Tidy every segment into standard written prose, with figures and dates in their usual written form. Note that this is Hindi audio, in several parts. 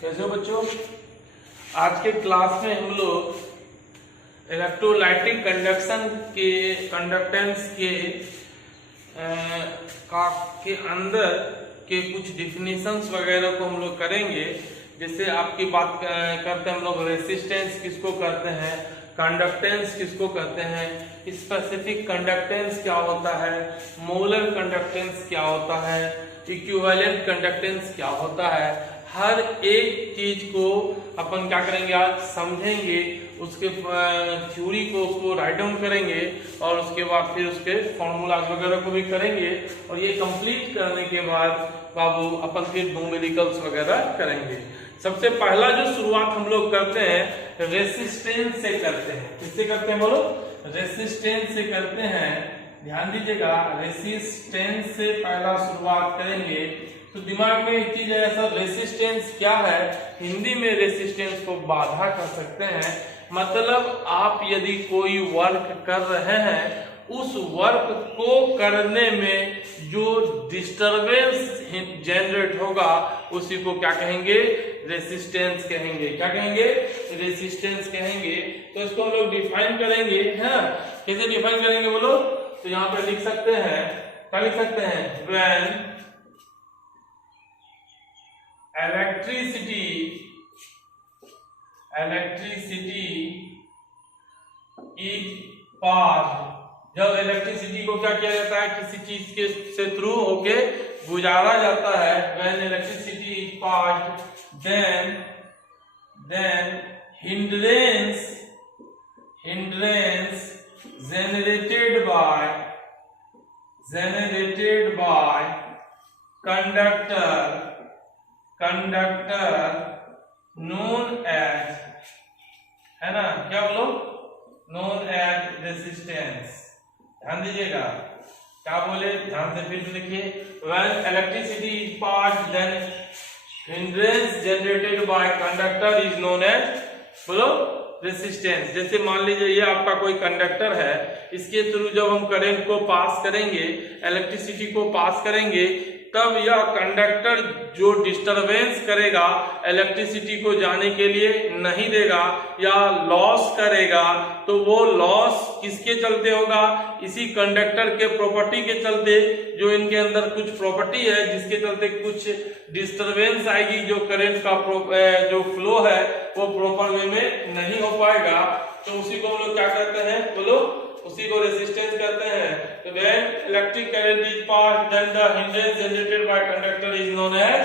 कैसे हो बच्चों। आज के क्लास में हम लोग इलेक्ट्रोलाइटिक कंडक्टेंस के अंदर के कुछ डिफिनीशंस वगैरह को हम लोग करेंगे। जैसे आपकी बात करते हैं हम लोग, रेसिस्टेंस किसको कहते हैं, कंडक्टेंस किसको कहते हैं, स्पेसिफिक कंडक्टेंस क्या होता है, मोलर कंडक्टेंस क्या होता है, इक्विवेलेंट कंडक्टेंस क्या होता है। हर एक चीज को अपन क्या करेंगे, आज समझेंगे, उसके थ्योरी को उसको राइट डाउन करेंगे और उसके बाद फिर उसके फॉर्मूला वगैरह को भी करेंगे। और ये कंप्लीट करने के बाद बाबू अपन फिर न्यूमेरिकल्स वगैरह करेंगे। सबसे पहला जो शुरुआत हम लोग करते हैं रेसिस्टेंस से करते हैं। किससे करते हैं बोलो, रेसिस्टेंस से करते हैं। ध्यान दीजिएगा, रेसिस्टेंस से पहला शुरुआत करेंगे। तो दिमाग में एक चीज है, ऐसा रेसिस्टेंस क्या है, हिंदी में रेसिस्टेंस को बाधा कर सकते हैं। मतलब आप यदि कोई वर्क कर रहे हैं, उस वर्क को करने में जो डिस्टरबेंस जनरेट होगा उसी को क्या कहेंगे, रेसिस्टेंस कहेंगे। क्या कहेंगे, रेसिस्टेंस कहेंगे। तो इसको हम लोग डिफाइन करेंगे। हाँ, कैसे डिफाइन करेंगे बोलो, तो यहाँ पे लिख सकते हैं, क्या लिख सकते हैं, व्हेन इलेक्ट्रिसिटी इज पास्ड, जब इलेक्ट्रिसिटी को क्या किया जाता है, किसी चीज के से थ्रू होके गुजारा जाता है। When electricity is passed then hindrance generated by conductor known as, है ना, क्या बोलो, known as resistance। ध्यान दीजिएगा, क्या बोले, ध्यान से फिर लिखिए। when electricity is passed then hindrance generated by conductor is known as, बोलो, रेसिस्टेंस। जैसे मान लीजिए ये आपका कोई कंडक्टर है, इसके थ्रू जब हम करंट को पास करेंगे, इलेक्ट्रिसिटी को पास करेंगे, तब यह कंडक्टर जो डिस्टरबेंस करेगा, इलेक्ट्रिसिटी को जाने के लिए नहीं देगा या लॉस करेगा, तो वो लॉस किसके चलते होगा, इसी कंडक्टर के प्रॉपर्टी के चलते। जो इनके अंदर कुछ प्रॉपर्टी है जिसके चलते कुछ डिस्टरबेंस आएगी, जो करंट का जो फ्लो है वो प्रॉपर वे में नहीं हो पाएगा। तो उसी को हम लोग क्या कहते हैं बोलो, उसी को रेसिस्टेंस कहते हैं। तो when electric current is passed then the hindrance generated by conductor is known as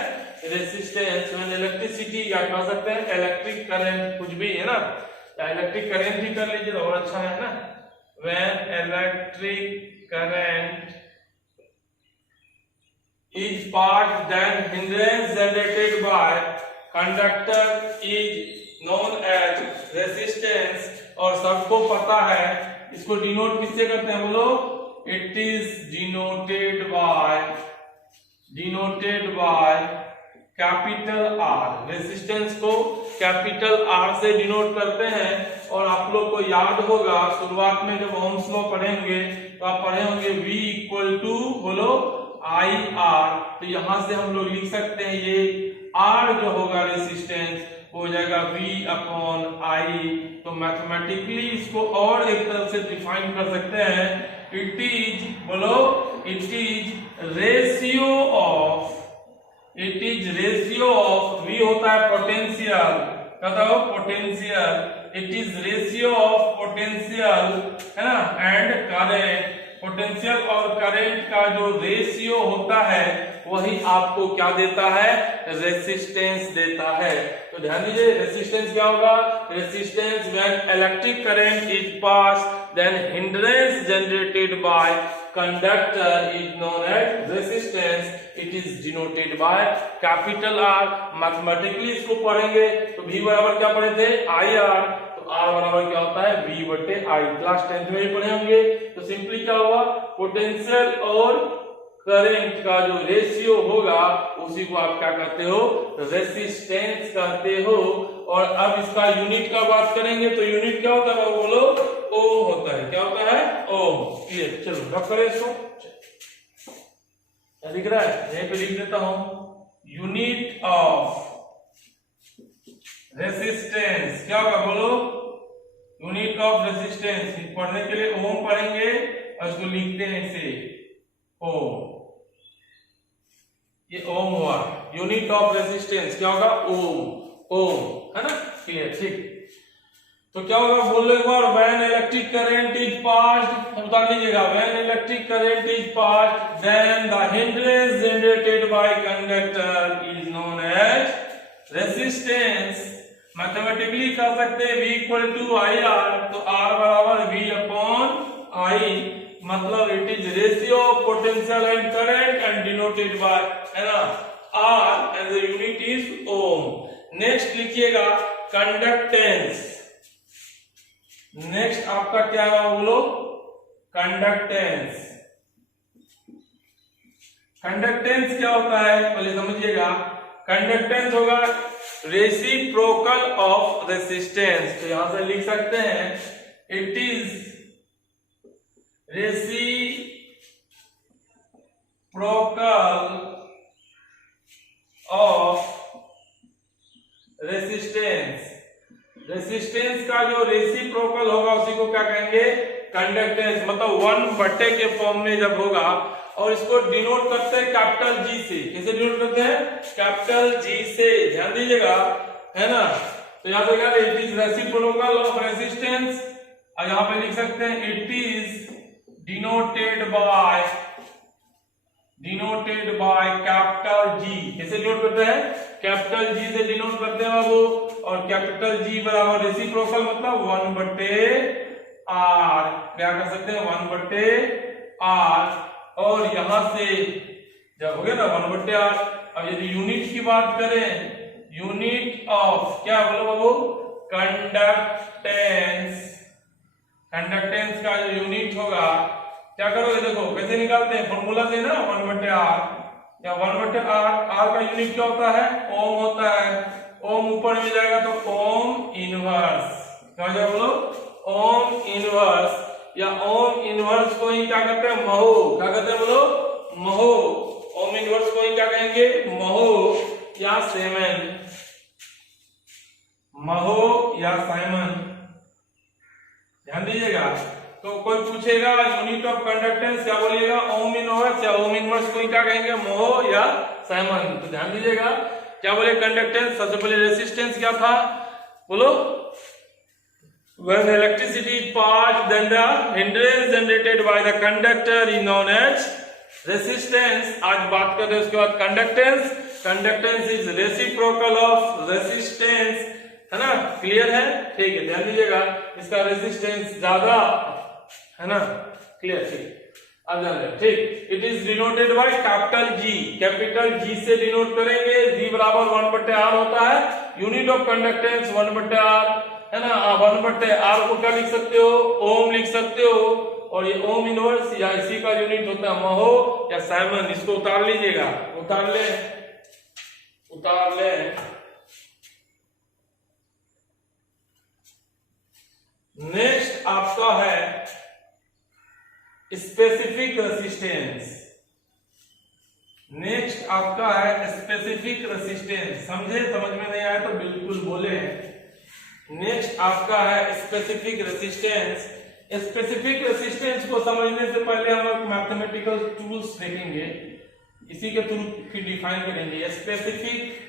resistance। when electricity, या कह सकते हैं इलेक्ट्रिक करंट, कुछ भी है ना, या इलेक्ट्रिक करंट भी कर लीजिए तो और अच्छा है ना। when electric current is passed then hindrance generated by conductor is known as resistance। और सबको पता है इसको डिनोट किससे करते हैं बोलो, it is denoted by capital are. Resistance को कैपिटल आर से डिनोट करते हैं। और आप लोग को याद होगा, शुरुआत में जब ओम्स लॉ पढ़ेंगे तो आप पढ़े होंगे V इक्वल टू बोलो आई आर। तो यहां से हम लोग लिख सकते हैं ये R जो होगा रेसिस्टेंस हो जाएगा V अपॉन I। तो मैथमेटिकली इसको और एक तरफ से डिफाइन कर सकते हैं, इट इज बोलो, it is ratio of V होता है पोटेंशियल, कहता हो potential, it is ratio of potential, है ना, एंड करंट। पोटेंशियल और करंट का जो रेशियो होता है वही आपको क्या देता है, रेसिस्टेंस देता है। तो ध्यान दीजिए, रेसिस्टेंस क्या होगा, resistance when electric current is passed then hindrance generated by conductor is known as resistance. It is denoted by capital R. Mathematically इसको पढ़ेंगे तो V बराबर क्या पढ़े थे, आई आर। तो R बराबर क्या होता है, V बटे I। क्लास 10th में भी पढ़े होंगे। तो सिंपली क्या हुआ, पोटेंशियल और करंट का जो रेशियो होगा उसी को आप क्या कहते हो, रेसिस्टेंस कहते हो। और अब इसका यूनिट का बात करेंगे तो यूनिट क्या होता है बोलो, ओम होता है। क्या होता है, ओम। क्लियर, चलो रख करें इसको, क्या दिख रहा है, यहीं पे लिख देता हूं, यूनिट ऑफ रेसिस्टेंस क्या होगा बोलो, यूनिट ऑफ रेसिस्टेंस। पढ़ने के लिए ओम पढ़ेंगे और इसको लिखते हैं इसे ओम, ये ओम हुआ। यूनिट ऑफ रेसिस्टेंस क्या होगा, ओम, ओम है ना, क्लियर, ठीक। तो क्या होगा बोल लो एक बार, when electric current is passed, उतार लीजिएगा, when electric current is passed then the hindrance generated by conductor is known as resistance. Mathematically कर सकते हैं V equal to I R, तो R बराबर V अपॉन आई, मतलब it is ratio of potential and current and denoted by, है ना, R and the unit is ohm. Next लिखिएगा कंडक्टेंस। नेक्स्ट आपका क्या है बोलो, कंडक्टेंस। कंडक्टेंस क्या होता है पहले समझिएगा। कंडक्टेंस होगा रेसिप्रोकल ऑफ रेसिस्टेंस, तो यहां से लिख सकते हैं it is reciprocal of resistance. Resistance का जो रेसिप्रोकल होगा उसी को क्या कहेंगे, कंडक्टेंस, मतलब 1/, के फॉर्म में जब होगा। और इसको डिनोट करते हैं कैपिटल G से। कैसे डिनोट करते हैं, कैपिटल G से, ध्यान दीजिएगा, है ना। तो यहाँ पे क्या, it is reciprocal of resistance, और यहाँ पे लिख सकते हैं it is denoted by capital G। कैसे डिनोट करते हैं, कैपिटल G से डिनोट करते हैं बाबू। और कैपिटल G बराबर रेसिप्रोकल मतलब 1/R, क्या कर सकते हैं 1/R। और यहां से जब हो गया ना 1/R, अब यदि यूनिट की बात करें, यूनिट ऑफ क्या बोलो बाबू, कंडक्टेंस। कंडक्टेंस का जो यूनिट होगा क्या करोगे, देखो कैसे निकालते हैं, फॉर्मूला से ना 1/R, या 1/R, R का यूनिट क्या होता है, ओम होता है। ओम ऊपर में जाएगा तो ओम इनवर्स, क्या हो जाएगा बोलो, ओम इनवर्स, या ओम इनवर्स को ही क्या कहते हैं, महो, क्या कहते हैं बोलो, महो। ओम इनवर्स को ही क्या कहेंगे, महो या सेमन, महो या साइमन, ध्यान दीजिएगा। तो कोई पूछेगा यूनिट ऑफ कंडक्टेंस क्या बोलिएगा, ओम इनवर्स, या ओम इनवर्स को ही क्या कहेंगे, महो या साइमन। तो ध्यान दीजिएगा क्या बोले, कंडक्टेंस। सबसे पहले रेसिस्टेंस क्या था बोलो, when electricity is passed then the hindrance generated by the conductor is known as resistance। आज बात कर रहे हैं उसके बाद conductance. Conductance is reciprocal of resistance, है ना, क्लियर है, ठीक है, ध्यान दीजिएगा। इसका रेसिस्टेंस ज्यादा है ना, क्लियर, ठीक, अब जान रहे, ठीक। It is denoted by capital G, capital G से डिनोट करेंगे। G बराबर 1/R होता है, यूनिट ऑफ कंडक्टेंस 1/R, है ना। 1/R को क्या लिख सकते हो, ओम लिख सकते हो। और ये ओम इनवर्स या इसी का यूनिट होता है महो या साइमन। इसको उतार लीजिएगा, उतार ले। नेक्स्ट आपका है स्पेसिफिक रेसिस्टेंस। नेक्स्ट आपका है स्पेसिफिक रेसिस्टेंस। समझे, समझ में नहीं आया तो बिल्कुल बोले। नेक्स्ट आपका है स्पेसिफिक रेसिस्टेंस। स्पेसिफिक रेसिस्टेंस को समझने से पहले हम लोग मैथमेटिकल टूल्स देखेंगे, इसी के थ्रू फिर डिफाइन करेंगे। स्पेसिफिक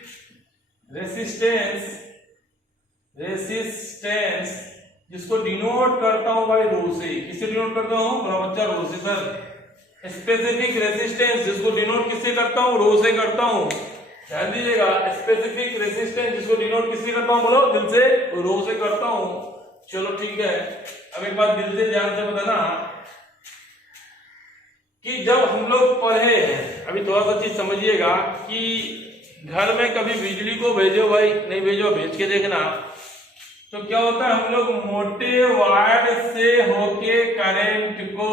रेसिस्टेंस जिसको डिनोट करता हूं भाई रो से। किससे डिनोट करता हूं, बड़ा बच्चा, रो से सर। स्पेसिफिक रेसिस्टेंस जिसको डिनोट किससे करता हूं, रो से करता हूं, ध्यान दीजिएगा। स्पेसिफिक रेसिस्टेंस जिसको डिनोट किससे करता हूं, बोलो, दिल से, रो से करता हूं। चलो ठीक है, अब एक बात दिल से ध्यान से बताना कि जब हम लोग पढ़े हैं, अभी थोड़ा सा चीज समझिएगा कि घर में कभी बिजली को भेजो भाई, नहीं भेजो, भेज के देखना। तो क्या होता है, हम लोग मोटे वायर से होके करंट को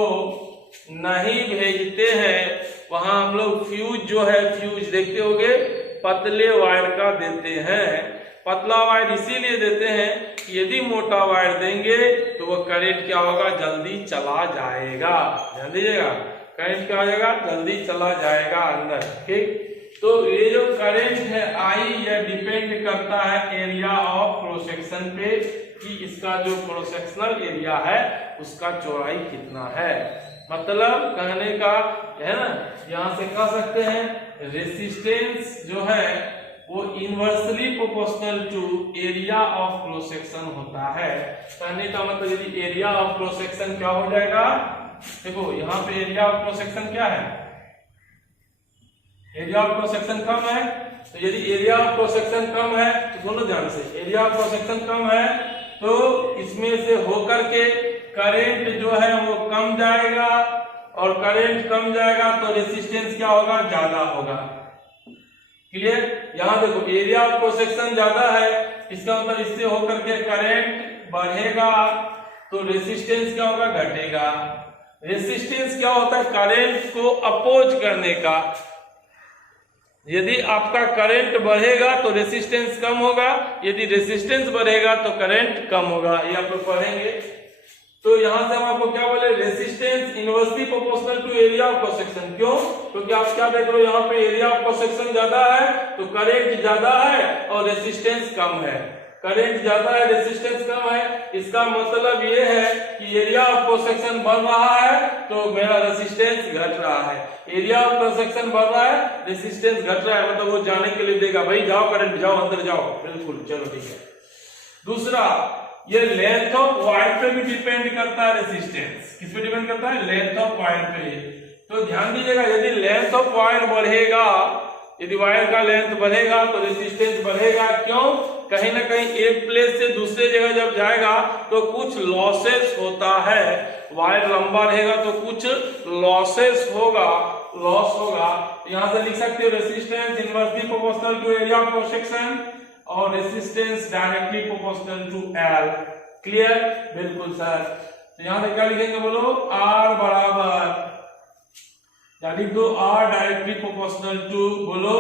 नहीं भेजते हैं, वहां हम लोग फ्यूज जो है, फ्यूज देखते होंगे, पतले वायर का देते हैं। पतला वायर इसीलिए देते हैं कि यदि मोटा वायर देंगे तो वो करंट क्या होगा, जल्दी चला जाएगा। ध्यान दीजिएगा, करंट क्या हो जाएगा, जल्दी चला जाएगा अंदर, ठीक। तो ये जो करंट है I, यह डिपेंड करता है एरिया ऑफ क्रॉस सेक्शन पे कि इसका जो क्रॉस सेक्शनल एरिया है उसका चौड़ाई कितना है। मतलब कहने का है ना, यहां से कह सकते हैं रेसिस्टेंस जो है वो inversely proportional to area of cross section होता है। कहने का मतलब यदि एरिया ऑफ क्रॉस सेक्शन क्या हो जाएगा, देखो यहाँ पे एरिया ऑफ क्रॉस सेक्शन क्या है, एरिया ऑफ क्रॉस सेक्शन कम है। तो यदि एरिया ऑफ क्रॉस सेक्शन कम है तो दोनों ध्यान से, एरिया ऑफ क्रॉस सेक्शन कम है तो इसमें से होकर के करंट जो है वो कम जाएगा, और करंट कम जाएगा तो रेसिस्टेंस क्या होगा, ज्यादा होगा। क्लियर। यहाँ देखो एरिया ऑफ क्रॉस सेक्शन ज्यादा है, इसका मतलब इससे होकर के करंट बढ़ेगा तो रेसिस्टेंस क्या होगा, घटेगा। रेसिस्टेंस क्या होता है, करंट को अपोज करने का। यदि आपका करंट बढ़ेगा तो रेसिस्टेंस कम होगा, यदि रेसिस्टेंस बढ़ेगा तो करंट कम होगा, ये आप लोग पढ़ेंगे। तो यहां से हम आपको क्या बोले, resistance inversely proportional to area of cross section. क्यों, क्योंकि आप क्या देख रहे हो, यहाँ पे एरिया ऑफ क्रॉस सेक्शन ज्यादा है तो करंट ज्यादा है और रेसिस्टेंस कम है। करंट ज्यादा है, रेसिस्टेंस कम है, इसका मतलब ये है कि एरिया ऑफ क्रॉस सेक्शन बढ़ रहा है तो मेरा रेसिस्टेंस घट रहा है। एरिया ऑफ क्रॉस सेक्शन बढ़ रहा है, रेसिस्टेंस घट रहा है, मतलब वो जाने के लिए देगा, भाई जाओ करंट जाओ, अंदर जाओ। बिल्कुल, चलो ठीक है। दूसरा, ये लेंथ ऑफ वायर पे भी डिपेंड करता है रेसिस्टेंस। किस पे डिपेंड करता है, लेंथ ऑफ वायर पे। तो ध्यान दीजिएगा, यदि लेंथ ऑफ वायर बढ़ेगा, यदि वायर का लेंथ बढ़ेगा तो रेसिस्टेंस बढ़ेगा। क्यों, कहीं ना कहीं एक प्लेस से दूसरे जगह जब जाएगा तो कुछ लॉसेस होता है। वायर लंबा रहेगा तो कुछ लॉसेस होगा, लॉस होगा। यहां से लिख सकते हो resistance inversely proportional to area of cross section और resistance directly proportional to L. Clear, बिल्कुल सर। तो यहां से क्या लिखेंगे, बोलो आर बराबर, या लिख दो आर डायरेक्टली प्रोपोर्शनल टू, बोलो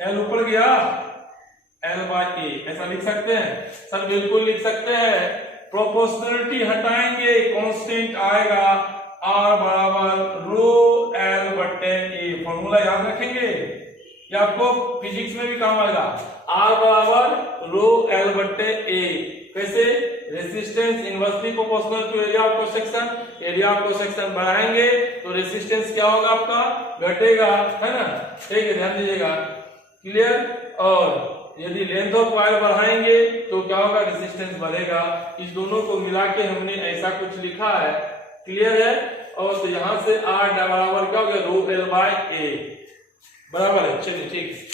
एल ऊपर गया, एल बाई ए, ऐसा लिख सकते हैं सर। बिल्कुल लिख सकते हैं। प्रोपोर्शनलिटी हटाएंगे, कांस्टेंट आएगा आर बराबर रो एल बटे ए। फॉर्मूला याद रखेंगे, ये आपको फिजिक्स में भी काम आएगा। आर बराबर रो एल बटे ए। कैसे, resistance inversely proportional to area of cross section. Area of cross section बढ़ाएंगे तो रेसिस्टेंस क्या होगा, आपका घटेगा, है ना। ठीक है, ध्यान दीजिएगा। क्लियर। और यदि लेंथ ऑफ वायर बढ़ाएंगे तो क्या होगा, रेसिस्टेंस बढ़ेगा। इस दोनों को मिला के हमने ऐसा कुछ लिखा है। क्लियर है। और तो यहां से आर बराबर क्या हो गया, रो एल बाय ए बराबर है। चलिए ठीक,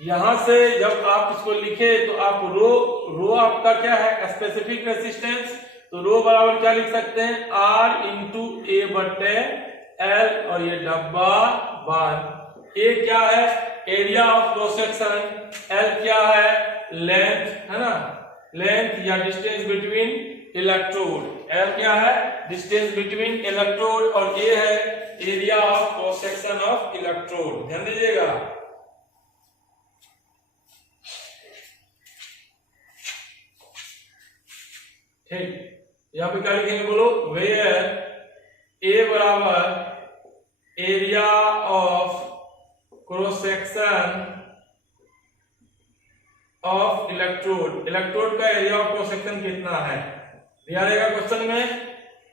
यहां से जब आप इसको लिखे तो आप रो आपका क्या है, स्पेसिफिक रेसिस्टेंस। तो रो बराबर क्या लिख सकते हैं, आर इंटू ए बटे एल, और ये डब्बा बार। ए क्या है, area of cross section, L क्या है, लेंथ, है ना, लेंथ या डिस्टेंस बिटवीन इलेक्ट्रोड। एल क्या है, डिस्टेंस बिटवीन इलेक्ट्रोड, और ए है area of cross section of electrode. ध्यान दीजिएगा। ठीक, यहां पे क्या लिखेंगे, बोलो वेयर ए बराबर area of cross section of electrode. Electrode का एरिया ऑफ क्रॉस सेक्शन कितना है, दिया रहेगा क्वेश्चन में।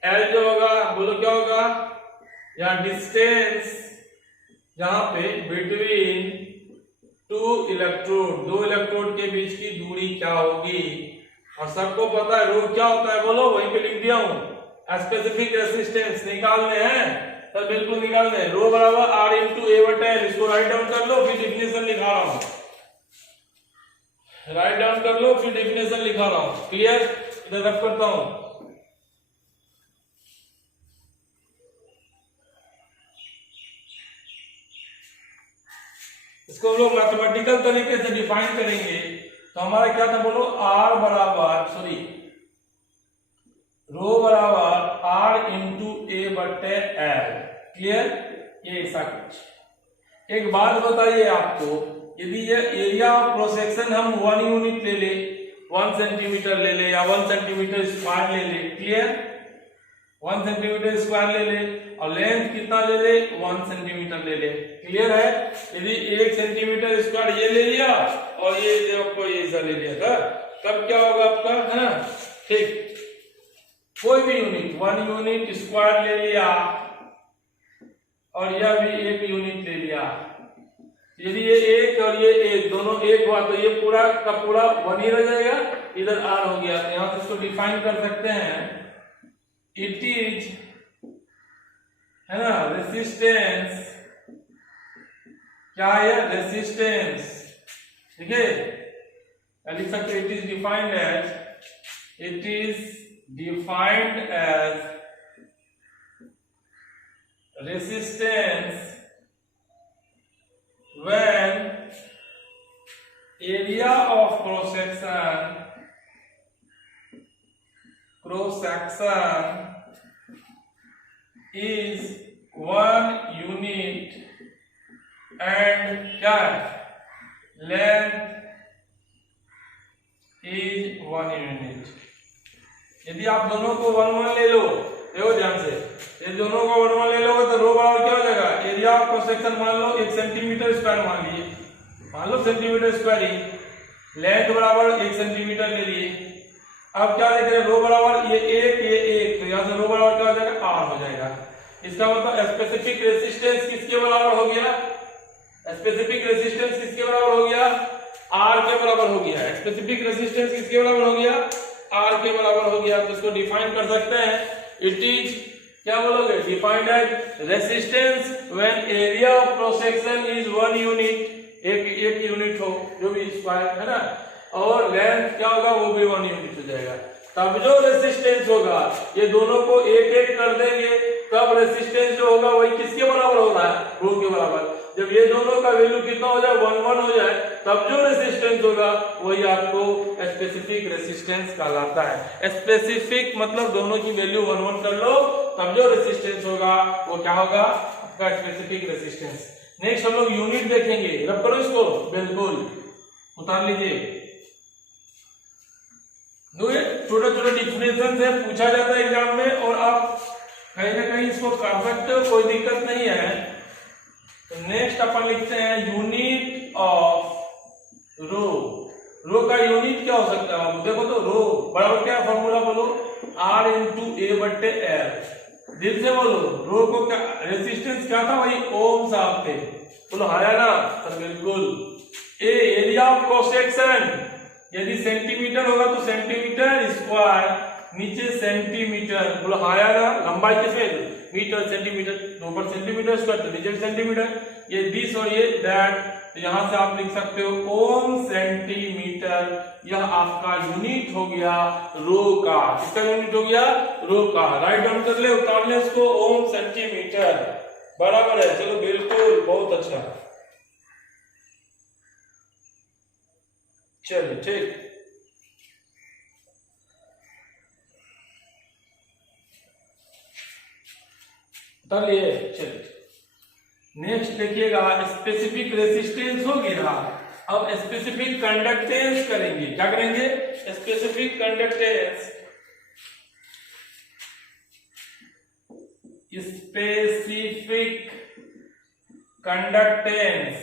एल जो होगा, बोलो क्या होगा, या डिस्टेंस जहां पे बिटवीन टू इलेक्ट्रोड, दो इलेक्ट्रोड के बीच की दूरी क्या होगी। और सबको पता है रो क्या होता है, बोलो, वहीं पे लिख दिया हूं। स्पेसिफिक रेसिस्टेंस निकालने हैं तो बिल्कुल निकालने हैं। रो बराबर आर इंटू ए बटे एल, इसको राइट डाउन कर लो, फिर डिफिनेशन लिखा रहा हूं। राइट डाउन कर लो, फिर डिफिनेशन लिखा रहा हूं। क्लियर, इधर रख करता हूं। इसको हम लोग मैथमेटिकल तरीके से डिफाइन करेंगे। तो हमारा क्या था, बोलो आर बराबर, सॉरी, रो बराबर आर इंटू ए बटे एल। क्लियर, ये ऐसा कुछ। एक बात बताइए आपको, यदि ये एरिया ऑफ क्रॉस सेक्शन हम 1 यूनिट ले ले, 1 सेंटीमीटर ले ले, या 1 सेंटीमीटर स्क्वायर ले ले। क्लियर, 1 सेंटीमीटर स्क्वायर ले ले, और लेंथ कितना ले ले 1 सेंटीमीटर ले ले। क्लियर है? यदि 1 सेंटीमीटर स्क्वायर ये ले लिया और ये आपको ये ऐसा ले लिया था, तब क्या होगा आपका, है ना? ठीक, कोई भी यूनिट 1 यूनिट स्क्वायर ले लिया और यह भी 1 यूनिट ले लिया। यदि ये 1 और ये 1 दोनों 1 हुआ तो ये पूरा का पूरा 1 ही रह जाएगा, इधर r हो गया। यहां से इसको डिफाइन कर सकते हैं, इट इज, है ना, रेसिस्टेंस, क्या है रेसिस्टेंस, ठीक है, लिख सकते it is defined as, it is defined as resistance when area of cross section is 1 unit and क्या length is 1 unit। यदि आप दोनों को 1 1 ले लो, देखो ध्यान से, ये दोनों को 1 1 ले लोगे तो रो बराबर क्या हो जाएगा, एरिया ऑफ क्रॉस सेक्शन मान लो 1 सेंटीमीटर स्क्वायर मान लिए, मान लो सेंटीमीटर स्क्वायर ही, लेंथ बराबर 1 सेंटीमीटर ले लिए। अब क्या देख रहे हैं, रो बराबर ये 1, तो यहाँ से रो बराबर क्या हो जाएगा, r हो जाएगा। इसका मतलब स्पेसिफिक रेजिस्टेंस किसके बराबर हो गया, स्पेसिफिक रेजिस्टेंस किसके बराबर हो गया, r के बराबर हो गया। स्पेसिफिक रेजिस्टेंस किसके बराबर हो गया, r के बराबर हो गया। तो इसको डिफाइन कर सकते हैं, इट इज, क्या बोलोगे, defined as resistance when area of cross section is 1 unit, एक यूनिट हो जो भी स्क्वायर, है ना, और लेंथ क्या होगा वो भी 1 यूनिट हो जाएगा। तब जो रेसिस्टेंस होगा, ये दोनों को एक एक कर देंगे, तब रेसिस्टेंस जो होगा वही किसके बराबर हो रहा है, रो के बराबर। जब ये दोनों का वैल्यू कितना हो जाए 1 1 हो जाए, तब जो रेसिस्टेंस होगा वही आपको स्पेसिफिक रेसिस्टेंस कहलाता है। स्पेसिफिक मतलब दोनों की वैल्यू 1 1 कर लो, तब जो रेसिस्टेंस होगा वो क्या होगा, आपका स्पेसिफिक रेसिस्टेंस। नेक्स्ट हम लोग यूनिट देखेंगे, रब करो इसको, बिल्कुल उतार लीजिए। छोटे छोटे डिफिनेशन से पूछा जाता है एग्जाम में, और आप कहीं ना कहीं इसको कर सकते हो, कोई दिक्कत नहीं है। तो नेक्स्ट अपन लिखते हैं यूनिट ऑफ रो। रो का यूनिट क्या हो सकता है, आप देखो तो रो बराबर क्या फॉर्मूला बोलो, R इंटू ए बट्टे एल। दिल से बोलो, रो को क्या रेसिस्टेंस क्या था, वही ओम साहब थे, बोलो हाया ना, तो बिल्कुल। ए एरिया ऑफ क्रॉस सेक्शन, यदि सेंटीमीटर होगा तो सेंटीमीटर स्क्वायर, नीचे सेंटीमीटर, बोलो हाया ना, लंबाई किसमें मीटर सेंटीमीटर, ऊपर सेंटीमीटर स्क्वायर तो नीचे सेंटीमीटर, ये दिस और ये दैट, तो यहां से आप लिख सकते हो ओम सेंटीमीटर। यह आपका यूनिट हो गया रो का, किसका यूनिट हो गया, रो का। राइट डाउन कर ले, उतार ले इसको, ओम सेंटीमीटर बराबर है। चलो बिल्कुल, बहुत अच्छा, चलिए ठीक। चलिए चलिए नेक्स्ट देखिएगा, स्पेसिफिक रेसिस्टेंस हो गया। अब स्पेसिफिक कंडक्टेंस करेंगे, क्या करेंगे, स्पेसिफिक कंडक्टेंस। स्पेसिफिक कंडक्टेंस,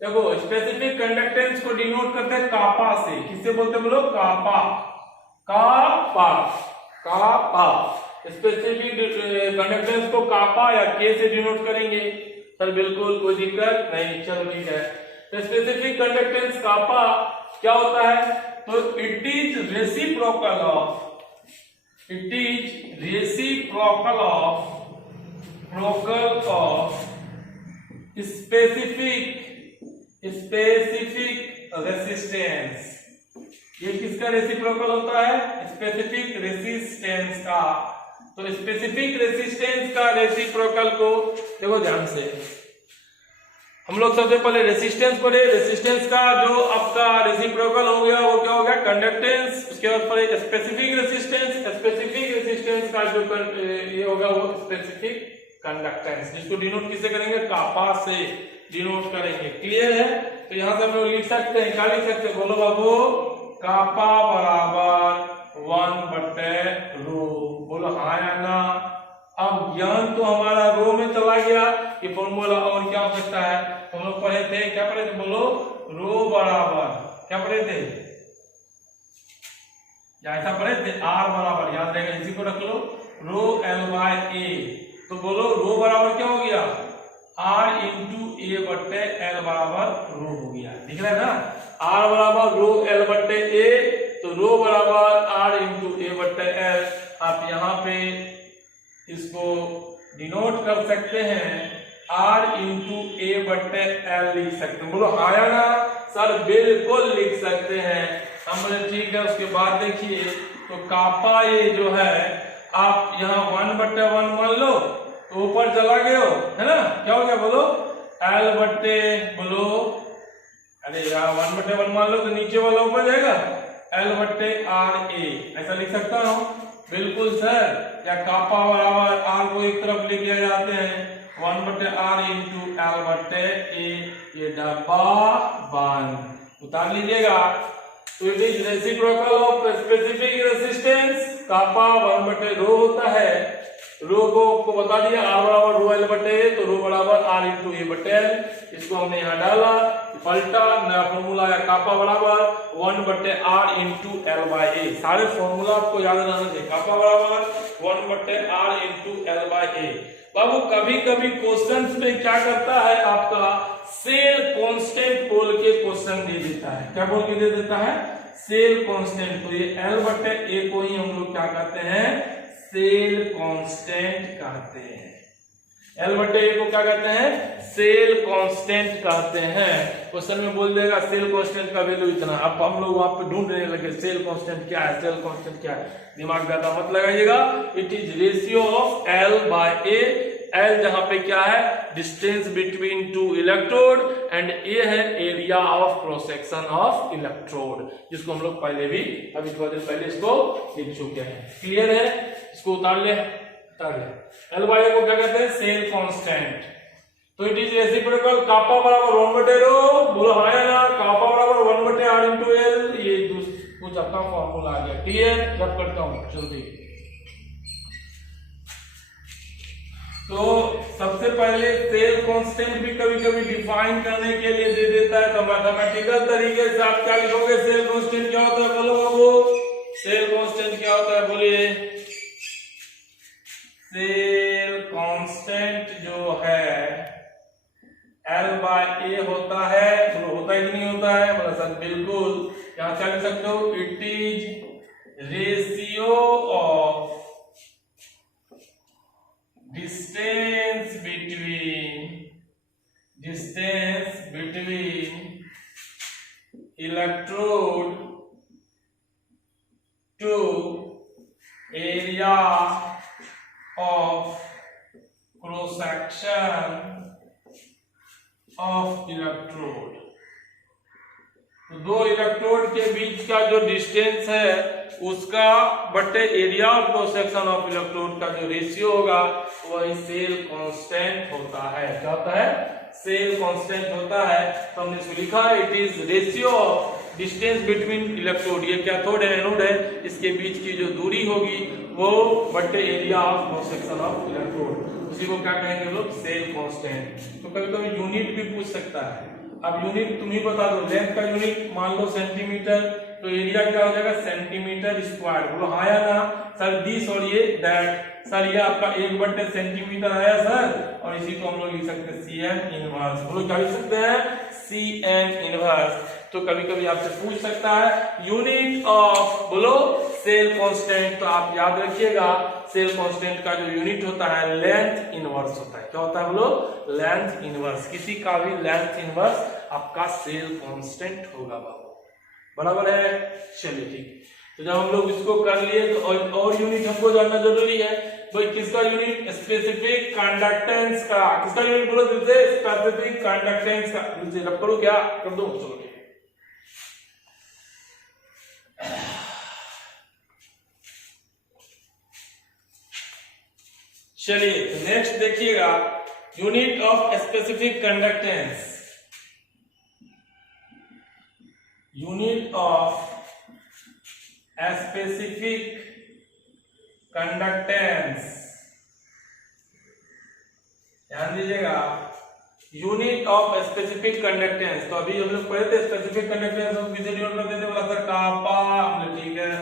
देखो स्पेसिफिक कंडक्टेंस को डिनोट करते हैं कापा से। किससे बोलते बोलो, कापा, कापा, कापा। स्पेसिफिक कंडक्टेंस को कापा या के से डिनोट करेंगे, सर बिल्कुल कोई दिक्कत नहीं, चलो ठीक है। तो स्पेसिफिक कंडक्टेंस कापा क्या होता है, तो it is reciprocal of, it is reciprocal of specific resistance. ये किसका रेसिप्रोकल होता है, स्पेसिफिक रेसिस्टेंस का। तो स्पेसिफिक रेसिस्टेंस का रेसिप्रोकल को देखो ध्यान से, हम लोग सबसे पहले रेसिस्टेंस पढ़े। रेसिस्टेंस का जो आपका रेसिप्रोकल हो गया वो क्या हो गया, कंडक्टेंस। उसके बाद पढ़े स्पेसिफिक रेसिस्टेंस। स्पेसिफिक रेसिस्टेंस का जो ये होगा वो स्पेसिफिक कंडक्टेंस, जिसको डिनोट किससे करेंगे, कापा से डिनोट करेंगे। क्लियर है? तो यहां से हम लोग लिख सकते हैं, क्या लिख सकते हैं, बोलो बाबू, कापा बराबर 1/रो। बोलो हाँ या ना। अब ज्ञान तो हमारा रो में चला गया, ये फॉर्मूला और क्या हो सकता है, हम लोग पढ़े थे, क्या पढ़े थे, बोलो रो बराबर, क्या पढ़े थे, ऐसा पढ़े थे, आर बराबर, याद रहेगा, इसी को रख लो, रो एल बाय ए। तो बोलो रो बराबर क्या हो गया, आर इंटू ए बट्टे एल बराबर रो हो गया, दिख रहा है ना, आर बराबर रो एल बट्टे ए, तो रो बराबर आर इंटू ए बट्टे एल। आप यहाँ पे इसको डिनोट कर सकते हैं, आर इंटू ए बट्टे एल लिख सकते हैं, बोलो आया ना सर, बिल्कुल लिख सकते हैं हम, बोले ठीक है। उसके बाद देखिए तो कापा ये जो है, आप यहाँ 1/1 मान लो तो ऊपर चला गया हो, है ना, क्या हो गया, बोलो एल बट्टे, बोलो अरे यार 1/1 मान लो तो नीचे वाला ऊपर जाएगा, एल बट्टे आर ए, ऐसा लिख सकता हूँ, बिल्कुल सर। या कापा बराबर आर को एक तरफ लेके जाते हैं, 1/r इंटू एल बट्टे ए, ये डब्बा बंद, उतार लीजिएगा। तो it is reciprocal of specific resistance, kappa 1/रो होता है, रो को बता दिया, आर बराबर रो एल बटे ए, तो रो बराबर आर इंटू ए बटे एल, इसको हमने यहाँ डाला, पलटा, नया फॉर्मूला आया, कापा बराबर 1/r इंटू एल बाय ए। सारे फॉर्मूला आपको याद रहना चाहिए, कापा बराबर 1/r इंटू एल बाय ए। बाबू कभी कभी क्वेश्चंस में क्या करता है, आपका सेल कांस्टेंट बोल के क्वेश्चन दे देता है, क्या बोल के दे देता है, सेल कांस्टेंट। तो ये एल बटे ए को ही हम लोग क्या कहते हैं, सेल कांस्टेंट कहते हैं, एल बटे ए को क्या कहते हैं, सेल कांस्टेंट कहते हैं। क्वेश्चन में बोल देगा सेल कांस्टेंट का वैल्यू इतना, अब हम लोग वहां पे ढूंढने लगे सेल कांस्टेंट क्या है, सेल कांस्टेंट क्या है, दिमाग ज्यादा मत लगाइएगा। It is ratio of L by A, L जहां पे क्या है, distance between two electrode, and A है area of cross section of electrode, जिसको हम लोग पहले भी अभी थोड़ी देर पहले इसको लिख चुके हैं, क्लियर है। इसको उतार ले, एल बाय ए को क्या कहते हैं, सेल कांस्टेंट। तो इट इज रेसिप्रोकल, कापा बराबर 1/रो, बोलो हाँ या ना, कापा बराबर 1/r इंटू एल, ये कुछ आपका फॉर्मूला आ गया, क्लियर। जब करता हूं जल्दी, तो सबसे पहले सेल कांस्टेंट भी कभी कभी डिफाइन करने के लिए दे देता है, तो मैथमेटिकल तरीके से आप क्या लिखोगे, सेल कांस्टेंट क्या होता है, बोलो बाबू, सेल कांस्टेंट क्या होता है, बोलिए, सेल कांस्टेंट जो है एल बाय ए होता है, तो होता है कि नहीं होता है, मतलब सर बिल्कुल, यहां क्या लिख सकते हो, it is ratio of distance between electrode to area of cross section of electrode. तो दो इलेक्ट्रोड के बीच का जो डिस्टेंस है उसका बटे area of cross section of electrode का जो रेशियो होगा वही सेल कांस्टेंट होता है, क्या होता है, सेल कांस्टेंट होता है। तो हमने इसको लिखा, it is ratio of distance between electrode, ये कैथोड है एनोड है, इसके बीच की जो दूरी होगी वो बटे area of cross section of electrode, उसी को क्या कहेंगे लोग, सेल कांस्टेंट। तो कभी कभी यूनिट भी पूछ सकता है, अब यूनिट तुम ही बता दो, लेंथ का यूनिट मान लो सेंटीमीटर, तो एरिया क्या हो जाएगा, सेंटीमीटर स्क्वायर, बोलो हाँ या ना सर, दिस और ये दैट, सर ये आपका 1/, सेंटीमीटर आया सर, और इसी को हम लोग लिख सकते हैं Cn इनवर्स, बोलो क्या लिख सकते हैं, Cn इनवर्स। तो कभी कभी आपसे पूछ सकता है यूनिट ऑफ, बोलो सेल कांस्टेंट, तो आप याद रखिएगा सेल कांस्टेंट का जो यूनिट होता है लेंथ इनवर्स होता है, क्या होता है, बोलो लेंथ इनवर्स, किसी का भी लेंथ इनवर्स आपका सेल कांस्टेंट होगा बाबू, बराबर है। चलिए ठीक, तो जब हम लोग इसको कर लिए तो और यूनिट हमको जानना जरूरी है, भाई किसका यूनिट, स्पेसिफिक कंडक्टेंस का, किसका यूनिट बोलो दिल से, स्पेसिफिक कंडक्टेंस का, दिल से रब करो, क्या कर दो, चलो चलिए नेक्स्ट देखिएगा, unit of specific conductance, unit of specific conductance, ध्यान दीजिएगा, यूनिट ऑफ स्पेसिफिक कंडक्टेंस। तो अभी हम लोग पढ़े थे स्पेसिफिक कंडक्टेंस हम किसे डिनोट करते थे, बोला सर कापा, बोले ठीक है,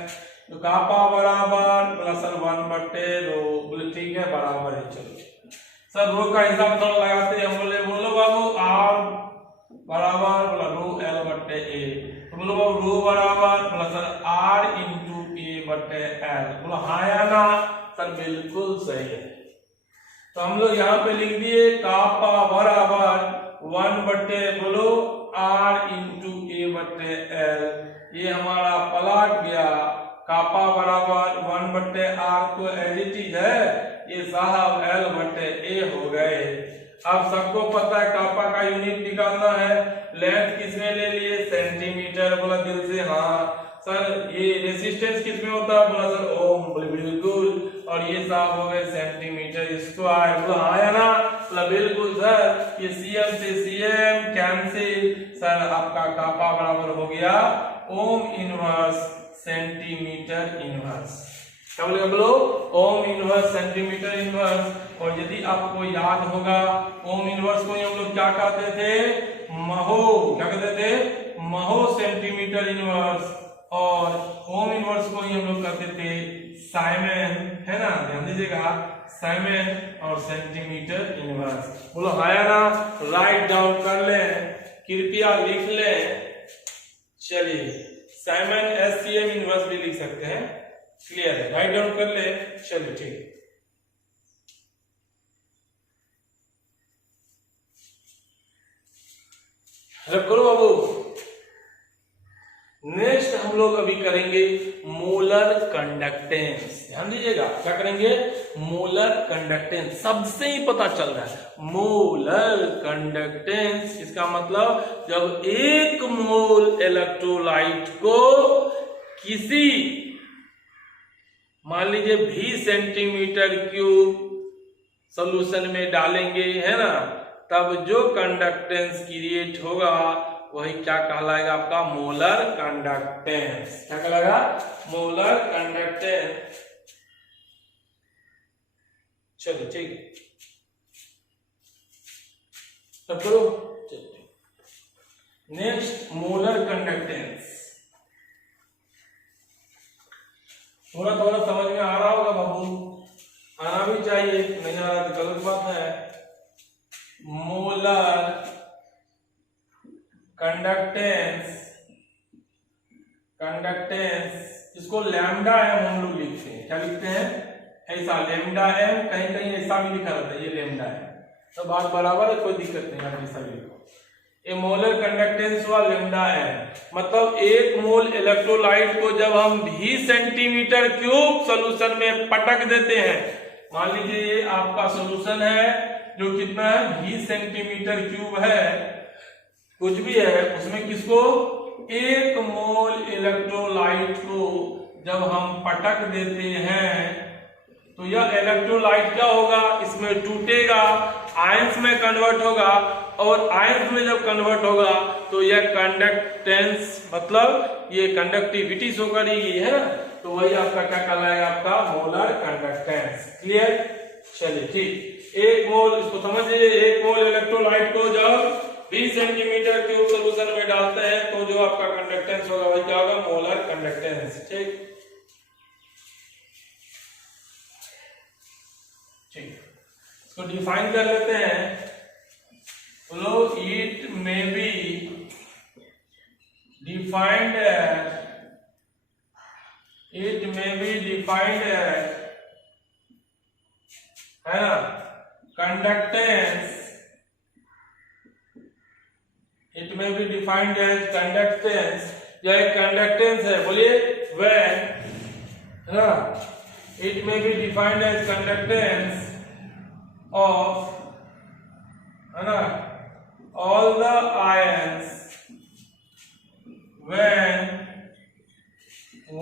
तो कापा बराबर बोला सर 1/रो, बोले ठीक है बराबर है। चलो सर रो का हिसाब थोड़ा लगाते हैं, हम बोलो बाबू आर बराबर बोला रो L/A, तो बोलो बाबू रो बराबर बोला सर R × A/L, बोला हाँ या ना सर, बिल्कुल सही है। तो हम लोग यहाँ पे लिख दिए कापा बराबर 1/, बोलो R × A/L, ये हमारा पलट गया, कापा बराबर 1/R तो एज इट इज है, ये साहब L/A हो गए। अब सबको पता है कापा का यूनिट निकालना है, लेंथ किसमें ले लिए, सेंटीमीटर, बोला दिल से हाँ सर। ये रेजिस्टेंस किसमें होता है, बोला सर ओम, बोले बिल्कुल, और ये साहब हो गए सेंटीमीटर स्क्वायर, बोला हाँ या ना, बोला बिल्कुल सर। ये cm से cm कैंसिल, सर आपका कापा बराबर हो गया ओम इनवर्स सेंटीमीटर इनवर्स। क्या बोलेगा, बोलो ओम इनवर्स सेंटीमीटर इनवर्स। और यदि आपको याद होगा ओम इनवर्स को हम लोग क्या कहते थे, महो, क्या कहते थे, महो सेंटीमीटर इनवर्स, और ओम इनवर्स को ही हम लोग कहते थे साइमन, है ना, ध्यान दीजिएगा, साइमन और सेंटीमीटर इनवर्स। बोलो हाँ या ना, राइट डाउन कर ले, कृपया लिख ले। चलिए साइमन SCM इनवर्स भी लिख सकते हैं, क्लियर है, राइट डाउन कर ले। चलिए ठीक, रब करो बाबू। नेक्स्ट हम लोग अभी करेंगे मोलर कंडक्टेंस, ध्यान दीजिएगा, क्या करेंगे, मोलर कंडक्टेंस। सबसे ही पता चल रहा है मोलर कंडक्टेंस, इसका मतलब जब 1 मोल इलेक्ट्रोलाइट को किसी मान लीजिए 20 सेंटीमीटर क्यूब सॉल्यूशन में डालेंगे, है ना, तब जो कंडक्टेंस क्रिएट होगा वही क्या कहलाएगा, आपका मोलर कंडक्टेंस। क्या कहलाएगा, मोलर कंडक्टेंस। चलो ठीक, तब करो। नेक्स्ट मोलर कंडक्टेंस, थोड़ा थोड़ा समझ में आ रहा होगा बाबू, आना भी चाहिए, नहीं आ रहा तो गलत बात है। मोलर कंडक्टेंस, कंडक्टेंस इसको लैम्डा एम हम लोग लिखते हैं, क्या लिखते हैं, ऐसा लैम्डा एम, कहीं कहीं ऐसा भी लिखा रहता है, ये लैम्डा है, तो बात बराबर है, कोई दिक्कत नहीं, आप ऐसा भी लिखो। ये मोलर कंडक्टेंस हुआ लैम्डा एम, मतलब 1 मोल इलेक्ट्रोलाइट को जब हम 20 सेंटीमीटर क्यूब सॉल्यूशन में पटक देते हैं, मान लीजिए ये आपका सॉल्यूशन है जो कितना है, 20 सेंटीमीटर क्यूब है, कुछ भी है, उसमें किसको, 1 मोल इलेक्ट्रोलाइट को जब हम पटक देते हैं तो यह इलेक्ट्रोलाइट क्या होगा, इसमें टूटेगा, आयंस में कन्वर्ट होगा, और आयंस में जब कन्वर्ट होगा तो यह कंडक्टेंस, मतलब ये कंडक्टिविटी शो करेगी, है ना, तो वही आपका क्या कहलाएगा, आपका मोलर कंडक्टेंस। क्लियर, चलिए ठीक। 1 मोल, इसको समझिए, 1 मोल इलेक्ट्रोलाइट को जब 20 सेंटीमीटर क्यूब सॉल्यूशन में डालते हैं तो जो आपका कंडक्टेंस होगा वही क्या होगा, मोलर कंडक्टेंस। ठीक ठीक, इसको डिफाइन कर लेते हैं। बोलो, it may be defined as, it may be defined as, है ना, conductance, it may be defined as conductance, यह एक कंडक्टेंस है, बोलिए व्हेन, है ना, it may be defined as conductance of, है ना, all the ions when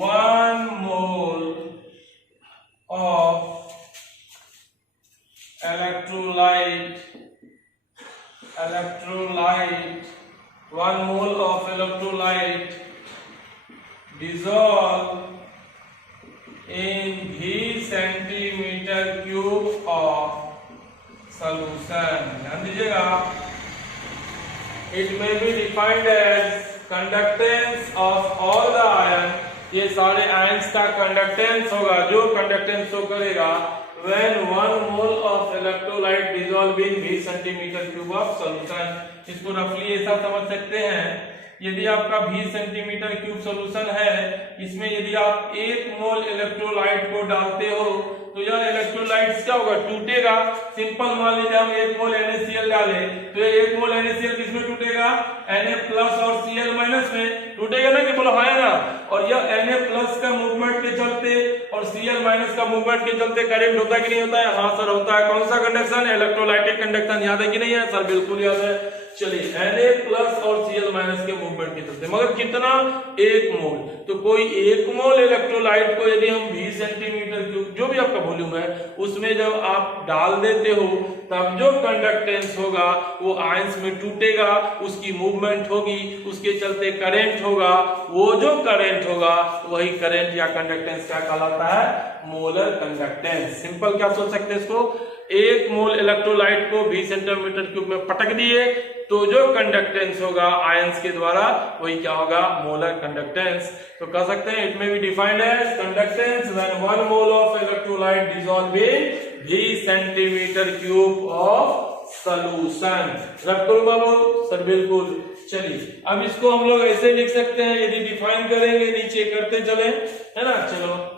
1 mole of electrolyte, 1 mole of electrolyte dissolve in v centimetre cube of solution. ध्यान दीजिएगा, it may be defined as conductance of all the ion, ये सारे आयंस का कंडक्टेंस होगा, जो कंडक्टेंस शो करेगा when 1 mole of electrolyte dissolve in v centimetre cube of solution. इसको रफली ऐसा समझ सकते हैं, यदि आपका 20 सेंटीमीटर क्यूब सॉल्यूशन है, इसमें यदि आप 1 मोल इलेक्ट्रोलाइट को डालते हो तो यह इलेक्ट्रोलाइट क्या होगा, टूटेगा। सिंपल मान लीजिए हम 1 मोल NaCl डाले तो ये 1 मोल NaCl किसमें टूटेगा, Na+ और Cl- में टूटेगा ना, कि बोलो हाँ ना। और यह Na+ का मूवमेंट के चलते और Cl- का मूवमेंट के चलते करंट होता है कि नहीं होता है? हाँ सर होता है। कौन सा कंडक्शन, इलेक्ट्रोलाइटिक कंडक्शन। याद है कि नहीं है सर? बिल्कुल याद है। चलिए Na+ और Cl- के मूवमेंट के चलते, मगर कितना, 1 मोल। तो कोई 1 मोल इलेक्ट्रोलाइट को यदि हम 20 सेंटीमीटर क्यूब, जो भी आपका वॉल्यूम है, उसमें जब आप डाल देते हो तब जो कंडक्टेंस होगा वो आयंस में टूटेगा, उसकी मूवमेंट होगी, उसके चलते करंट होगा। वो जो करंट होगा वही करंट या कंडक्टेंस क्या कहलाता है, मोलर कंडक्टेंस। सिंपल क्या सोच सकते हैं इसको, 1 मोल इलेक्ट्रोलाइट को 20 सेंटीमीटर क्यूब में पटक दिए तो जो कंडक्टेंस होगा आयंस के द्वारा वही क्या होगा, मोलर कंडक्टेंस। तो कह सकते हैं it may be defined as conductance when 1 mole of electrolyte dissolve in 20 centimetre cube of solution. रख करो बाबू सर, बिल्कुल। चलिए अब इसको हम लोग ऐसे लिख सकते हैं, यदि डिफाइन करेंगे, नीचे करते चले, है ना। चलो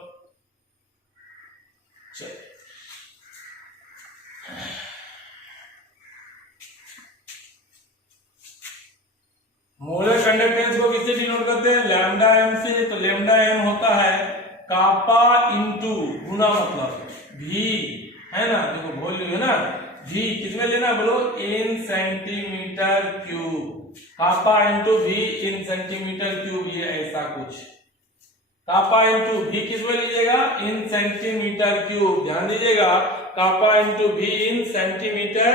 मोलर कंडक्टेंस को किससे डिनोट करते हैं, लैम्डा m से। तो लैम्डा m होता है कापा इंटू, गुना मतलब v, है ना। देखो वॉल्यूम है ना, v किसमें लेना बोलो, in centimetre cube. Kappa into v in centimetre cube, ये ऐसा कुछ। कापा इंटू v किसमें लीजिएगा, इन सेंटीमीटर क्यूब। ध्यान दीजिएगा, kappa into v in centimetre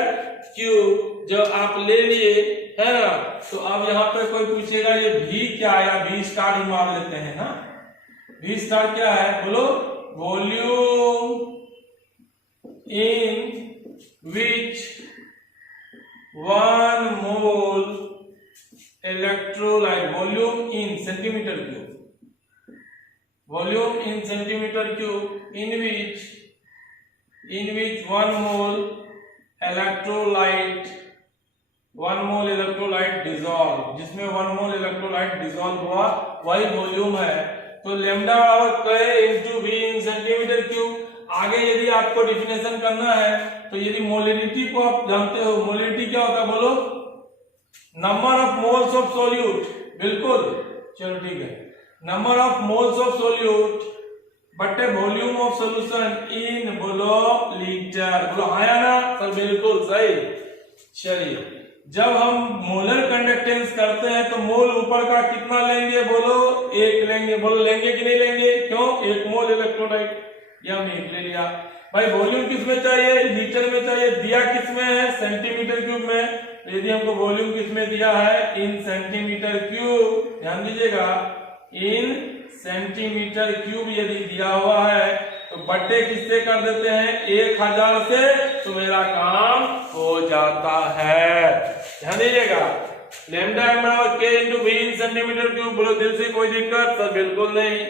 cube जब आप ले लिए, है ना, तो अब यहाँ पे कोई पूछेगा ये v क्या है, या v स्टार ही मान लेते हैं ना। v स्टार क्या है बोलो, volume in which 1 mole electrolyte, volume in centimetre cube, volume in centimetre cube in which 1 mole electrolyte, 1 mole electrolyte dissolve, जिसमें 1 मोल इलेक्ट्रोलाइट डिसॉल्व हुआ वही वॉल्यूम है। तो लैम्डा बराबर k into v in centimetre cube. आगे यदि आपको डिफिनेशन करना है तो यदि मोलरिटी को आप जानते हो, मोलरिटी क्या होता है बोलो, number of moles of solute. बिल्कुल, चलो ठीक है, number of moles of solute बटे वॉल्यूम ऑफ सॉल्यूशन इन बोलो लीटर। बोलो हाँ ना सर, बिल्कुल सही। चलिए जब हम मोलर कंडक्टेंस करते हैं तो मोल ऊपर का कितना लेंगे बोलो, 1 लेंगे। बोलो लेंगे कि नहीं लेंगे, क्यों, 1 मोल इलेक्ट्रोलाइट, ये हमने 1 ले लिया। भाई वॉल्यूम किसमें चाहिए, लीटर में चाहिए, दिया किसमें है, सेंटीमीटर क्यूब में। तो यदि हमको वॉल्यूम किसमें दिया है, इन सेंटीमीटर क्यूब, ध्यान दीजिएगा, इन सेंटीमीटर क्यूब यदि दिया हुआ है तो बट्टे किससे कर देते हैं, 1000 से, तो मेरा काम हो जाता है। ध्यान दीजिएगा, लैम्डा m बराबर k into v in centimetre cube. बोलो दिल से कोई दिक्कत सर, बिल्कुल नहीं।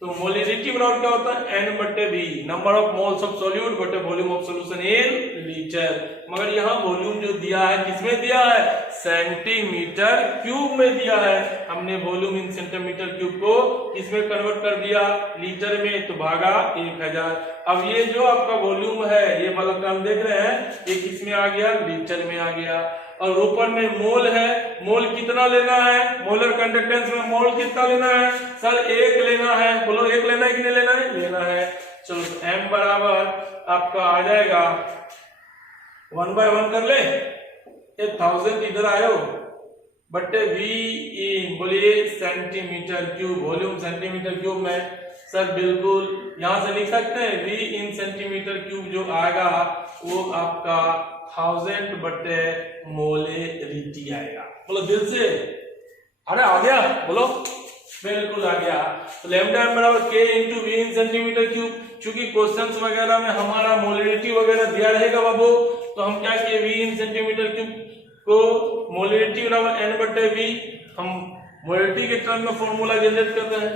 तो मोलरिटी बराबर क्या होता है, n बट्टे v, number of moles of solute बट्टे volume of solution in litre. मगर यहाँ वॉल्यूम जो दिया है किसमें दिया है, सेंटीमीटर क्यूब में दिया है। हमने वॉल्यूम इन सेंटीमीटर क्यूब को किसमें कन्वर्ट कर दिया, लीटर में, तो भागा 1000। अब ये जो आपका वॉल्यूम है, ये वाला टर्म देख रहे हैं, ये किसमें आ गया, लीटर में आ गया। और ऊपर में मोल है, मोल कितना लेना है, मोलर कंडक्टेंस में मोल कितना लेना है सर, 1 लेना है। बोलो 1 लेना है कि नहीं लेना है, लेना है। चलो m बराबर आपका आ जाएगा 1/1 कर ले, 1000 इधर आयो बट्टे v इन, बोलिए centimetre cube, volume centimetre cube में। सर बिल्कुल, यहां से लिख सकते हैं v इन सेंटीमीटर क्यूब जो आएगा वो आपका 1000 बट्टे मोलरिटी आएगा। बोलो दिल से, अरे आ गया, बोलो बिल्कुल आ गया। तो लैम्डा एम बराबर K into V in centimetre cube. चूंकि क्वेश्चंस वगैरह में हमारा मोलिडिटी वगैरह दिया रहेगा बाबू, तो हम क्या किए, वी इन सेंटीमीटर क्यूब को मोलिडिटी बराबर एन बटे वी, हम मोलिडिटी के टर्म में फॉर्मूला जनरेट करते हैं,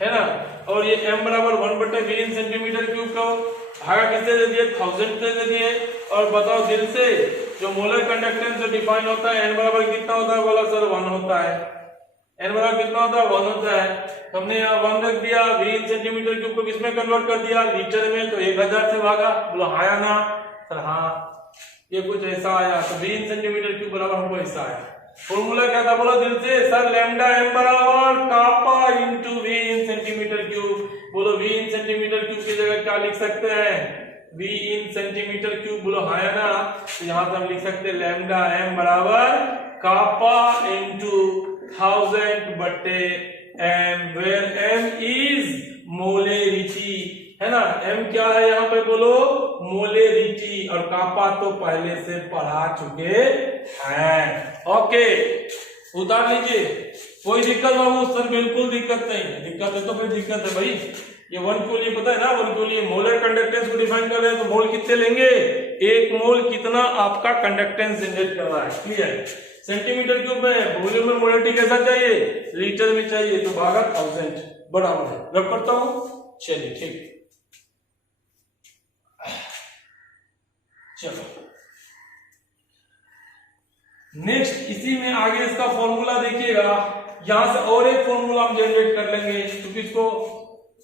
है ना। और ये m बराबर 1 बटे वी इन सेंटीमीटर क्यूब का भागा किससे दे दिए, 1000 से दे दिए। और बताओ दिल से जो मोलर कंडक्टेंस जो डिफाइन होता है n बराबर कितना होता है, बोला सर 1 होता है। n बराबर कितना होता है, 1 होता है। तो हमने यहाँ 1 रख दिया, वी इन सेंटीमीटर क्यूब को किसमें कन्वर्ट कर दिया, लीटर में। तो 1000 से भागा, बोलो हाँ या ना सर, हाँ। ये कुछ ऐसा आया, तो वी इन सेंटीमीटर क्यूब बराबर हमको ऐसा आया। फॉर्मूला क्या था, बोलो दिल से सर, लैम्डा एम बराबर kappa into V in centimetre cube. बोलो वी इन सेंटीमीटर क्यूब की जगह क्या लिख सकते हैं, वी इन सेंटीमीटर क्यूब, बोलो हाँ या ना। तो यहाँ पे हम लिख सकते हैं लैम्डा एम बराबर कापा इंटू 1000 बटे एम, वेयर एम इज मोलेरिटी, है ना। एम क्या है यहाँ पे, बोलो मोलेरिटी, और कापा तो पहले से पढ़ा चुके हैं। ओके, उतार लीजिए। कोई दिक्कत बाबू, सर बिल्कुल दिक्कत नहीं है। दिक्कत है तो फिर दिक्कत है भाई। ये 1 के लिए पता है ना, 1 के लिए मोलर कंडक्टेंस को डिफाइन कर रहे हैं, तो मोल कितने लेंगे, 1 मोल कितना आपका कंडक्टेंस जनरेट कर रहा है। क्लियर। सेंटीमीटर क्यूब में वॉल्यूम में मोलिडिटी कैसा चाहिए, लीटर में चाहिए, तो भागा 1000 बराबर है। रब करता हूं, चलिए ठीक। चलो नेक्स्ट, इसी में आगे इसका फॉर्मूला देखिएगा। यहां से और एक फॉर्मूला हम जनरेट कर लेंगे, क्योंकि इसको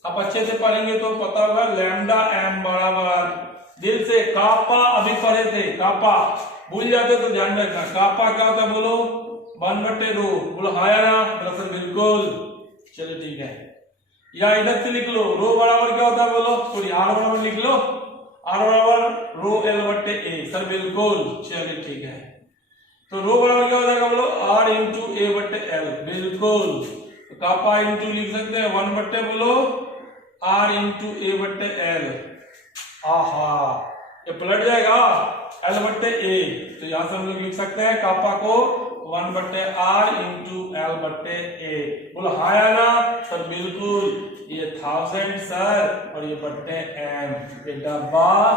आप अच्छे से पढ़ेंगे तो पता होगा। लैम्डा एम बराबर, दिल से कापा अभी पढ़े थे, कापा भूल जाते तो ध्यान रखना। कापा क्या होता है, बोलो 1/2। बोलो हाँ या ना, सर बिल्कुल। चलो ठीक है, या इधर से लिख लो, रो बराबर क्या होता है, बोलो सॉरी आर बराबर लिख लो, आर बराबर रो एल बटे ए, सर बिल्कुल। चलिए ठीक है, तो रो बराबर क्या हो जाएगा, बोलो आर इंटू ए बटे एल, बिल्कुल। तो कापा इंटू लिख सकते हैं 1 बटे, बोलो आर इंटू ए बटे एल। आहा, ये पलट जाएगा एल बटे ए, तो यहां से हम लोग लिख सकते हैं कापा को 1 बटे आर इंटू एल बटे ए। बोलो हाँ या ना, सर बिल्कुल। ये 1000 सर, और ये बटे एम, ये डब्बा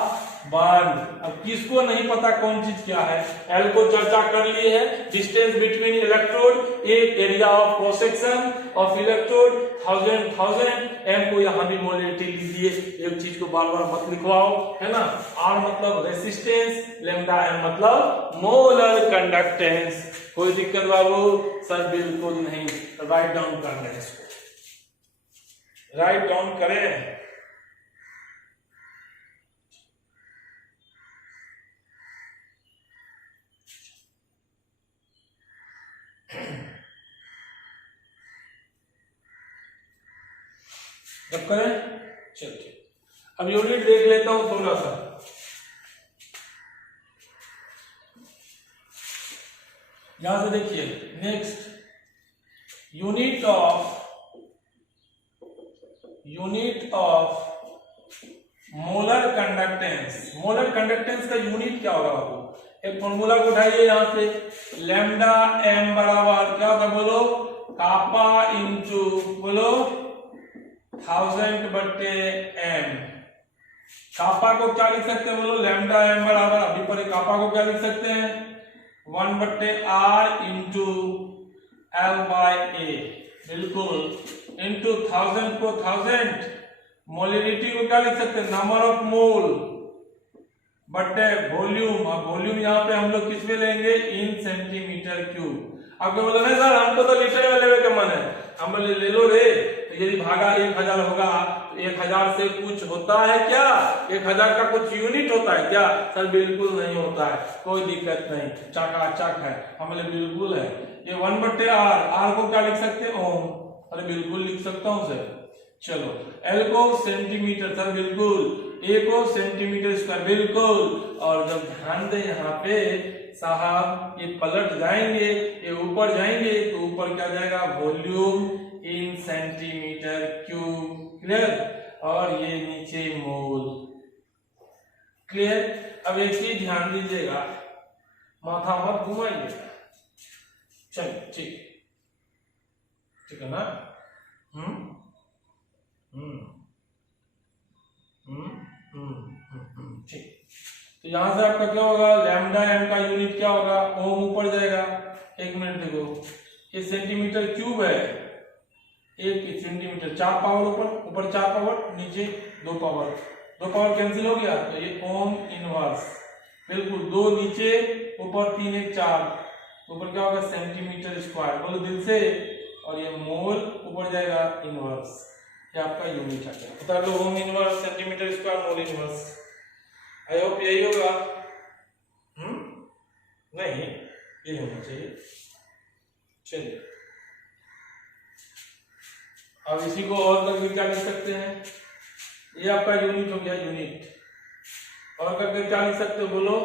बंद। अब किसको नहीं पता कौन चीज क्या है, एल को चर्चा कर ली है, डिस्टेंस बिटवीन इलेक्ट्रोड, एक area of cross section of electrode, 1000 M को यहाँ भी मोलिडिटी लीजिए। एक चीज को बार बार मत लिखवाओ, है ना। आर मतलब रेसिस्टेंस, लैम्डा एम मतलब मोलर कंडक्टेंस। कोई दिक्कत बाबू, सर बिल्कुल नहीं। राइट डाउन करना है इसको, राइट डाउन करें। जब करें, चलिए अब यूनिट देख लेता हूं थोड़ा सा। यहां से देखिए, next unit of molar conductance. Molar conductance का यूनिट क्या होगा बाबू, एक फॉर्मूला को उठाइए यहां से। लैम्डा एम बराबर क्या होता है, बोलो कापा इंटू, बोलो 1000 बटे एम। कापा को क्या लिख सकते हैं, बोलो लैम्डा एम बराबर, अभी पर कापा को क्या लिख सकते हैं, 1 बटे आर इंटू एल बाई ए, बिल्कुल। इंटू 1000 को 1000, मोलिडिटी को क्या लिख सकते हैं, नंबर ऑफ मोल बटे वॉल्यूम। और वॉल्यूम यहाँ पे हम लोग किस में लेंगे, इन सेंटीमीटर क्यूब। आपको बोला नहीं सर हमको तो लीटर में लेने का मन है, हम बोले ले लो रे। तो यदि भागा 1000 होगा, तो 1000 से कुछ होता है क्या, 1000 का कुछ यूनिट होता है क्या, सर बिल्कुल नहीं होता है। कोई दिक्कत नहीं, चकाचक है, हम बोले बिल्कुल है। ये 1 बटे आर, आर को क्या लिख सकते हैं, ओम, अरे बिल्कुल लिख सकता हूं सर। चलो एल को सेंटीमीटर, सर बिल्कुल। ए को सेंटीमीटर स्क्वायर, बिल्कुल। और जब ध्यान दें यहाँ पे साहब, ये पलट जाएंगे, ये ऊपर जाएंगे, तो ऊपर क्या जाएगा, वॉल्यूम इन सेंटीमीटर क्यूब। क्लियर। और ये नीचे मोल। क्लियर। अब एक चीज ध्यान दीजिएगा, माथा मत घुमाइएगा। चलिए ठीक है ना। हम्म ठीक। तो यहां से आपका क्या होगा, लैम्डा एम का यूनिट क्या होगा, ओम ऊपर जाएगा। एक मिनट देखो, ये सेंटीमीटर क्यूब है, एक सेंटीमीटर, 4 पावर ऊपर 4 पावर, नीचे 2 पावर, 2 पावर कैंसिल हो गया, तो ये ओम इनवर्स, बिल्कुल 2 नीचे, ऊपर 3 1 4, ऊपर क्या होगा सेंटीमीटर स्क्वायर, बोलो दिल से, और ये मोल ऊपर जाएगा इनवर्स, ये आपका यूनिट आ गया। बता लो ohm inverse, centimetre square, mole inverse. I hope यही होगा। नहीं, ये होना चाहिए। चलिए अब इसी को और करके क्या लिख सकते हैं, ये आपका यूनिट हो गया, यूनिट। और करके क्या लिख सकते हो, बोलो।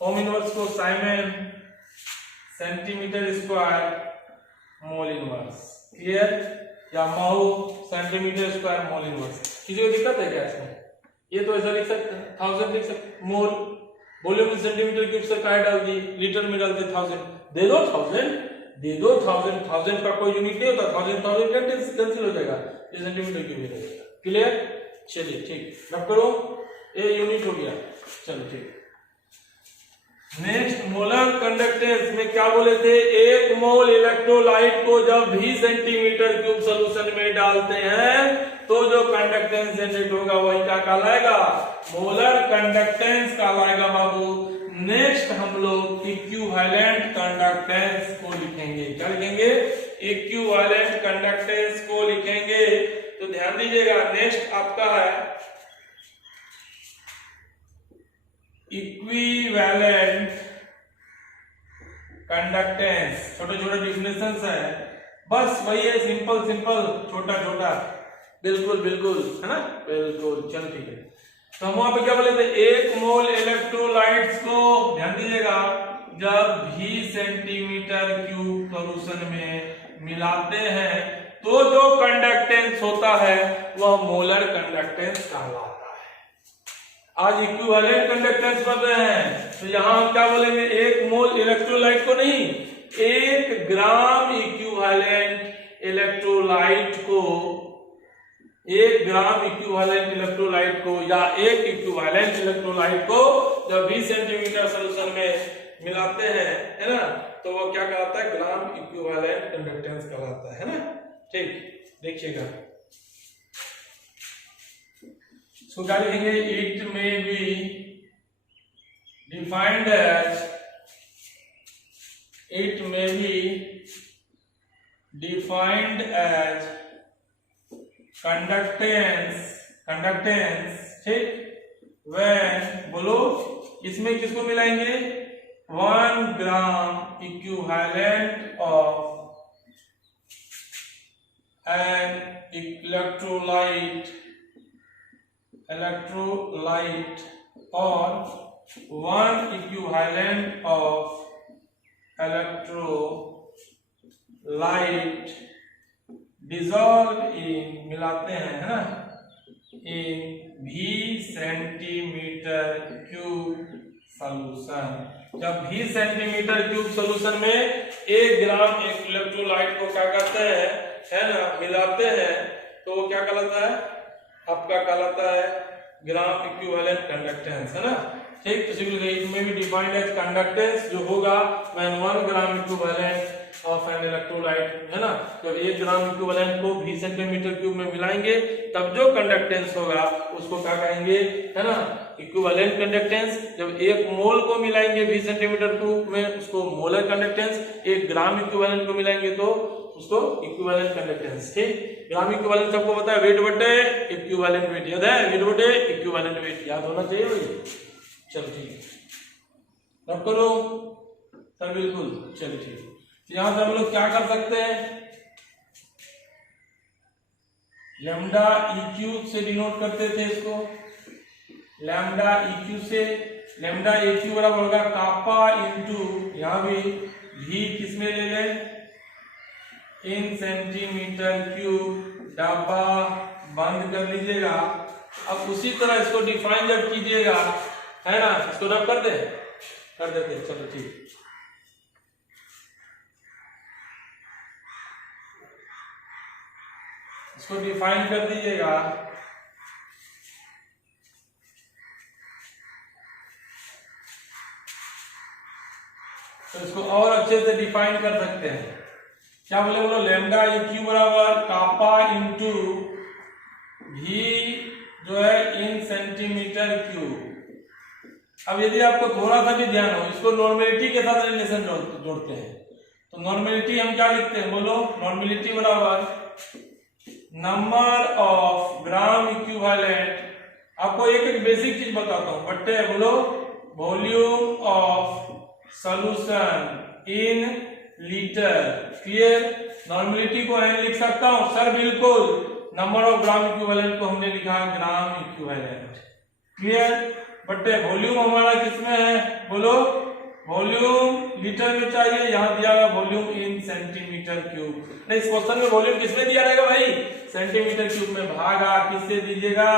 ओम इनवर्स को siemens centimetre square mole inverse, clear, या mho centimetre square mole inverse. किसी को दिक्कत है क्या इसमें? ये तो ऐसा लिख सकते हैं, 1000 लिख सकते, मोल वॉल्यूम में सेंटीमीटर क्यूब से काय डाल दी, लीटर में डालते 1000, दे दो 1000, दे दो 1000, 1000 का कोई यूनिट नहीं होता, 1000 कैंसिल हो जाएगा, ये सेंटीमीटर क्यूब हो जाएगा, क्लियर। चलिए ठीक, रब करो, ये यूनिट हो गया। चलो ठीक, नेक्स्ट मोलर कंडक्टेंस में क्या बोले थे, 1 मोल इलेक्ट्रोलाइट को जब भी सेंटीमीटर क्यूब सॉल्यूशन में डालते हैं तो जो कंडक्टेंस जनरेट होगा वही क्या कहलाएगा, मोलर कंडक्टेंस कहलाएगा बाबू। नेक्स्ट हम लोग इक्विवेलेंट कंडक्टेंस को लिखेंगे, क्या लिखेंगे, इक्विवेलेंट कंडक्टेंस को लिखेंगे। तो ध्यान दीजिएगा, नेक्स्ट आपका है इक्विवेलेंट कंडक्टेंस, छोटे छोटे डिफिनेशंस है, बस वही है, सिंपल सिंपल, छोटा छोटा, बिल्कुल बिल्कुल, है ना, बिल्कुल। चलो ठीक है, तो हम वहां पे क्या बोले थे, 1 मोल इलेक्ट्रोलाइट्स को, ध्यान दीजिएगा, जब भी सेंटीमीटर क्यूब सॉल्यूशन में मिलाते हैं तो जो कंडक्टेंस होता है वह मोलर कंडक्टेंस कहलाता है। आज इक्विवेलेंट कंडक्टेंस पढ़ रहे हैं, तो यहां हम क्या बोलेंगे, 1 मोल इलेक्ट्रोलाइट को नहीं, 1 ग्राम इक्विवेलेंट इलेक्ट्रोलाइट को, 1 ग्राम इक्विवेलेंट इलेक्ट्रोलाइट को या 1 इक्विवेलेंट इलेक्ट्रोलाइट को जब 20 सेंटीमीटर सॉल्यूशन में मिलाते हैं, है ना, तो वो क्या कहलाता है, ग्राम इक्विवेलेंट कंडक्टेंस कहलाता है ना। ठीक, देखिएगा, इसको क्या लिखेंगे, it may be defined as, it may be defined as conductance, conductance, ठीक, व्हेन, बोलो, इसमें किसको मिलाएंगे, 1 gram equivalent of an electrolyte और 1 equivalent of electrolyte dissolve in, मिलाते हैं, है ना, इन 20 सेंटीमीटर क्यूब सॉल्यूशन। जब 20 सेंटीमीटर क्यूब सॉल्यूशन में 1 ग्राम एक इलेक्ट्रोलाइट को क्या करते हैं, है ना, मिलाते हैं, तो वो क्या कहलाता है, आपका कहलाता है ग्राम इक्विवेलेंट कंडक्टेंस, है ना। ठीक, तो इट में भी डिफाइंड एज कंडक्टेंस जो होगा when 1 gram equivalent of an electrolyte, है ना, जब 1 ग्राम इक्विवेलेंट को 20 सेंटीमीटर क्यूब में मिलाएंगे तब जो कंडक्टेंस होगा उसको क्या कहेंगे, है ना, इक्विवेलेंट कंडक्टेंस। जब 1 मोल को मिलाएंगे 20 सेंटीमीटर क्यूब में उसको मोलर कंडक्टेंस, 1 ग्राम इक्विवेलेंट को मिलाएंगे तो उसको इक्विवेलेंट कंडक्टेंस। ठीक, ग्राम इक्विवेलेंट सबको पता है, वेट बटे इक्विवेलेंट वेट, याद है, वेट बटे इक्विवेलेंट वेट याद होना चाहिए भाई। चलो ठीक, नोट करो सर, बिल्कुल। चलो ठीक, यहां से हम लोग क्या कर सकते हैं, लैम्डा इक्यू से डिनोट करते थे इसको, लैम्डा इक्यू से, लैम्डा इक्यू बराबर होगा कापा इंटू, यहां भी भी किसमें ले लें, इन सेंटीमीटर क्यूब, डब्बा बंद कर लीजिएगा। अब उसी तरह इसको डिफाइन जब कीजिएगा, है ना, इसको रब कर दे, कर देते, चलो ठीक, इसको डिफाइन कर दीजिएगा। तो इसको और अच्छे से डिफाइन कर सकते हैं। क्या बोले बोलो, लैम्डा इक्यू बराबर कापा इंटू भी जो है इन सेंटीमीटर क्यूब। अब यदि आपको थोड़ा सा भी ध्यान हो, इसको नॉर्मेलिटी के साथ रिलेशन जोड़ते हैं। तो नॉर्मेलिटी हम क्या लिखते हैं बोलो, नॉर्मेलिटी बराबर नंबर ऑफ ग्राम इक्विवेलेंट। आपको एक एक बेसिक चीज बताता हूं, बट्टे बोलो volume of solution in litre. Clear. Normality को एन लिख सकता हूं सर, बिल्कुल। नंबर ऑफ ग्राम इक्विवेलेंट को हमने लिखा ग्राम इक्विवेलेंट। क्लियर। बट्टे वॉल्यूम हमारा किसमें है बोलो, वॉल्यूम लीटर में चाहिए, यहां दिया हुआ वॉल्यूम इन सेंटीमीटर क्यूब। नहीं, इस क्वेश्चन में वॉल्यूम किसमें दिया रहेगा भाई, सेंटीमीटर क्यूब में। भागा किससे दीजिएगा,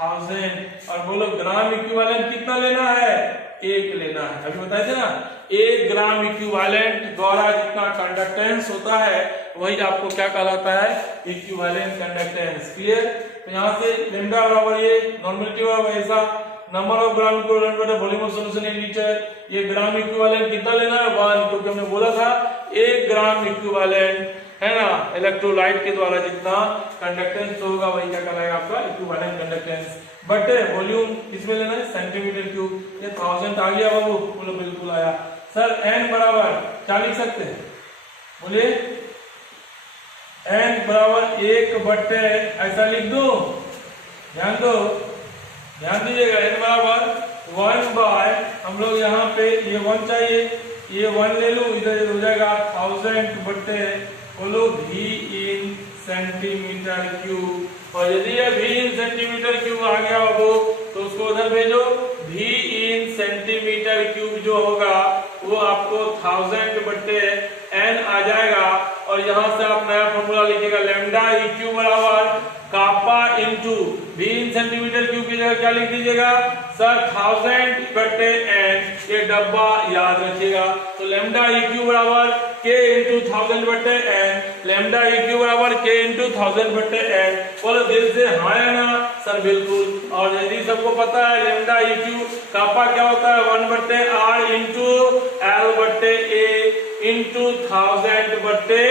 1000। और बोलो ग्राम इक्विवेलेंट कितना लेना है, 1 लेना है। अभी बताए थे ना, 1 ग्राम इक्विवेलेंट द्वारा जितना कंडक्टेंस होता है वही आपको क्या कहलाता है, इक्विवेलेंट कंडक्टेंस। क्लियर। तो यहाँ से लैम्डा बराबर ये, नॉर्मेलिटी बराबर ऐसा, नंबर ऑफ ग्राम इक्विवेलेंट बटा volume of solution in litre. ये ग्राम इक्विवेलेंट कितना लेना है, 1, क्योंकि हमने बोला था 1 ग्राम इक्विवेलेंट है ना, इलेक्ट्रोलाइट के द्वारा जितना कंडक्टेंस होगा वही क्या कहलाएगा आपका इक्विवेलेंट कंडक्टेंस। बट वॉल्यूम किसमें लेना है, सेंटीमीटर क्यूब। ये 1000 आ गया बाबू, बोलो बिल्कुल आया। सर n बराबर क्या लिख सकते हैं, बोलिए n बराबर 1 बट्टे ऐसा लिख दो, ध्यान दो, ध्यान दीजिएगा। n बराबर 1 बाय, हम लोग यहाँ पे ये 1 चाहिए, ये 1 ले लू, इधर हो जाएगा 1000 बट्टे बोलो v इन सेंटीमीटर क्यूब। और यदि ये v इन सेंटीमीटर क्यूब आ गया हो तो उसको उधर भेजो, v इन सेंटीमीटर क्यूब जो होगा वो आपको 1000 बट्टे n आ जाएगा। और यहां से आप नया फॉर्मूला लिखिएगा, लैम्डा इक्यू बराबर kappa into v in centimetre cube की जगह क्या लिख दीजिएगा सर, 1000 बट्टे n। ये डब्बा याद रखिएगा। तो लैम्डा इक्यू बराबर k इंटू 1000 बट्टे n, लैम्डा इक्यू बराबर k इंटू 1000 बट्टे n। बोलो दिल से हाँ या ना सर, बिल्कुल। और यदि सबको पता है लैम्डा इक्यू कापा क्या होता है, 1 बट्टे r इंटू l बट्टे a इंटू 1000 बट्टे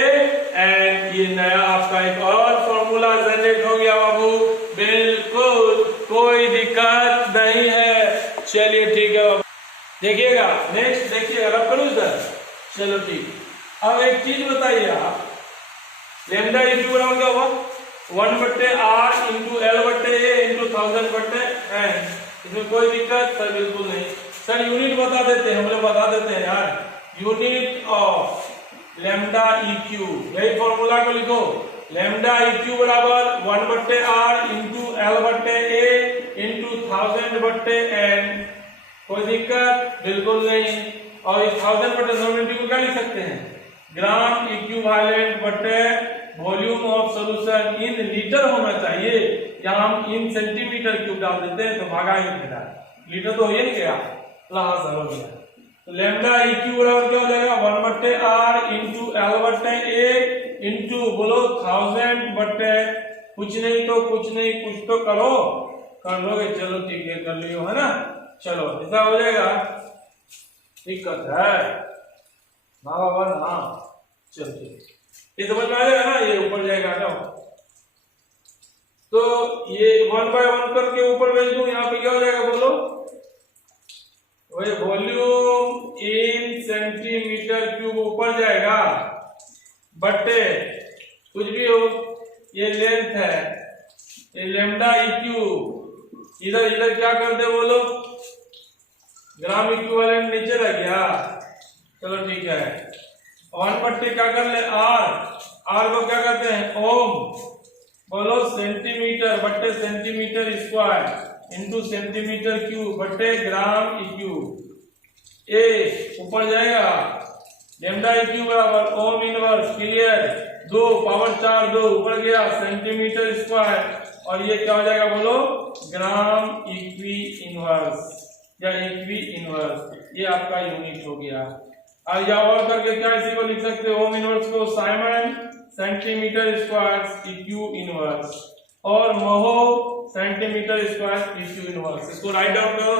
n। ये नया आपका एक और फॉर्मूला जनरेट हो गया बाबू, बिल्कुल कोई दिक्कत नहीं है। चलिए ठीक है, देखिएगा नेक्स्ट, देखिएगा रब करूं सर, चलो ठीक। अब एक चीज बताइए आप, लैम्डा इक्यू बराबर क्या हुआ, 1 बट्टे r इंटू l बट्टे a इंटू 1000 बट्टे n। इसमें कोई दिक्कत सर, बिल्कुल नहीं। सर यूनिट बता देते हैं, हम लोग बता देते हैं यार, यूनिट ऑफ लैम्डा इक्यू, यही फॉर्मूला को लिखो, लैम्डा इक्यू बराबर 1 बट्टे r इंटू l बट्टे a इंटू 1000 बट्टे n। कोई दिक्कत बिल्कुल नहीं। और इस 1000 बट्टे नॉर्मेलिटी को क्या लिख सकते हैं, ग्राम इक्विवेलेंट बट्टे volume of solution in litre होना चाहिए। यहाँ हम इन सेंटीमीटर क्यूब डाल देते हैं तो भागा ही बेटा, लीटर तो हो ही नहीं गया, हाँ सर हो गया। तो लैम्डा इक्यू बराबर क्या हो जाएगा, 1 बट्टे r इंटू l बट्टे a इंटू बोलो 1000 बट्टे कुछ नहीं तो कुछ नहीं, कुछ तो करो, कर लोगे, चलो ठीक है कर लियो, है ना। चलो ऐसा हो जाएगा, दिक्कत है ना बाबा ना, चल ठीक, ये समझ में आ जाएगा ना, ये ऊपर जाएगा ना। तो ये 1 बाय 1 करके ऊपर भेज दूं, यहाँ पे क्या हो जाएगा बोलो, वही वॉल्यूम इन सेंटीमीटर क्यूब ऊपर जाएगा, बट्टे कुछ भी हो, ये लेंथ है, ये लैम्डा इक्यू, इधर इधर क्या कर दे बोलो, ग्राम इक्विवेलेंट नीचे रह गया, चलो ठीक है। 1 बट्टे क्या कर ले r को क्या करते हैं ओम, बोलो सेंटीमीटर बट्टे centimetre square into centimetre cube बट्टे ग्राम इक्यू। ए ऊपर जाएगा, लैम्डा इक्यू बराबर ओम इनवर्स, क्लियर, 2 पावर 4 2 ऊपर गया सेंटीमीटर स्क्वायर, और ये क्या हो जाएगा बोलो, ग्राम इक्वी इनवर्स या इक्वी इनवर्स। ये आपका यूनिट हो गया। और या और करके क्या इसी को लिख सकते हो, ओम इनवर्स को साइमन सेंटीमीटर स्क्वायर इक्यू इनवर्स और महो सेंटीमीटर स्क्वायर इक्यू इनवर्स। इसको राइट डाउन करो,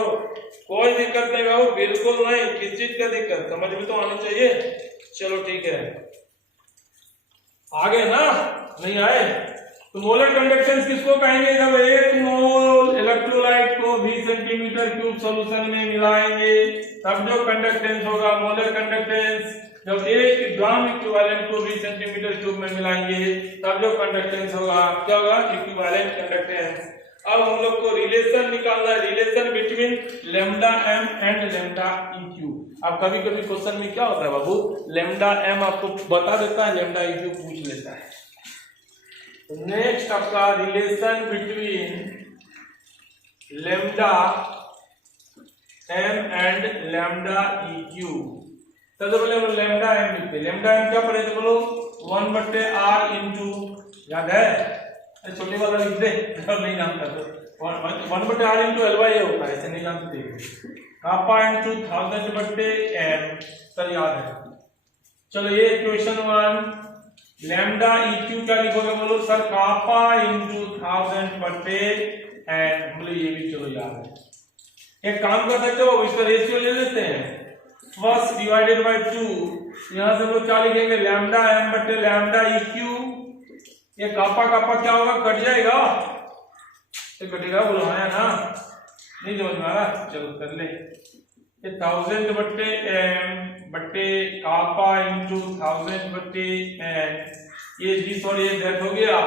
कोई दिक्कत नहीं बाबू, बिल्कुल नहीं, किस चीज का दिक्कत, समझ में तो आनी चाहिए। चलो ठीक है, आगे ना, नहीं आए तो मोलर कंडक्टेंस किसको कहेंगे? जब 1 मोल इलेक्ट्रोलाइट को 20 सेंटीमीटर क्यूब सॉल्यूशन में मिलाएंगे तब जो कंडक्टेंस होगा मोलर कंडक्टेंस, जब 1 ग्राम इक्विवेलेंट को 20 सेंटीमीटर क्यूब में मिलाएंगे तब जो कंडक्टेंस होगा क्या होगा? Equivalent conductance. अब हम लोग को रिलेशन निकालना है, relation between lambda M and lambda eq. अब कभी कभी क्वेश्चन में क्या होता है बाबू, लैम्डा एम आपको बता देता है, लैम्डा इक्यू पूछ लेता है। नेक्स्ट आपका relation between lambda M and lambda eq. सबसे पहले हम लैम्डा एम लिखते हैं। लैम्डा एम क्या पढ़े थे बोलो? 1/r इंटू, याद है? छोटे वाला लिख दे, नहीं जानता तो 1/r इंटू LY होता है, ऐसे नहीं जानते थे। कापा इंटू 1000/m, सर याद है। चलो ये इक्वेशन 1। लैम्डा इक्यू क्या लिखोगे बोलो? सर कापा इंटू 1000/n, बोलो ये भी चलो याद है। एक काम कर सकते हो, इसका रेशियो ले लेते हैं, फर्स्ट डिवाइडेड बाय 2। यहां से हम लोग क्या लिखेंगे? लैम्डा एम बटे लैम्डा इक्यू। ये कापा कापा क्या होगा? कट जाएगा, ये कटेगा, बोलो हाँ ना, नहीं समझ में आ रहा? चलो कर ले, ये 1000/m बटे कापा इंटू 1000/n, ये दिस और ये दैट हो गया।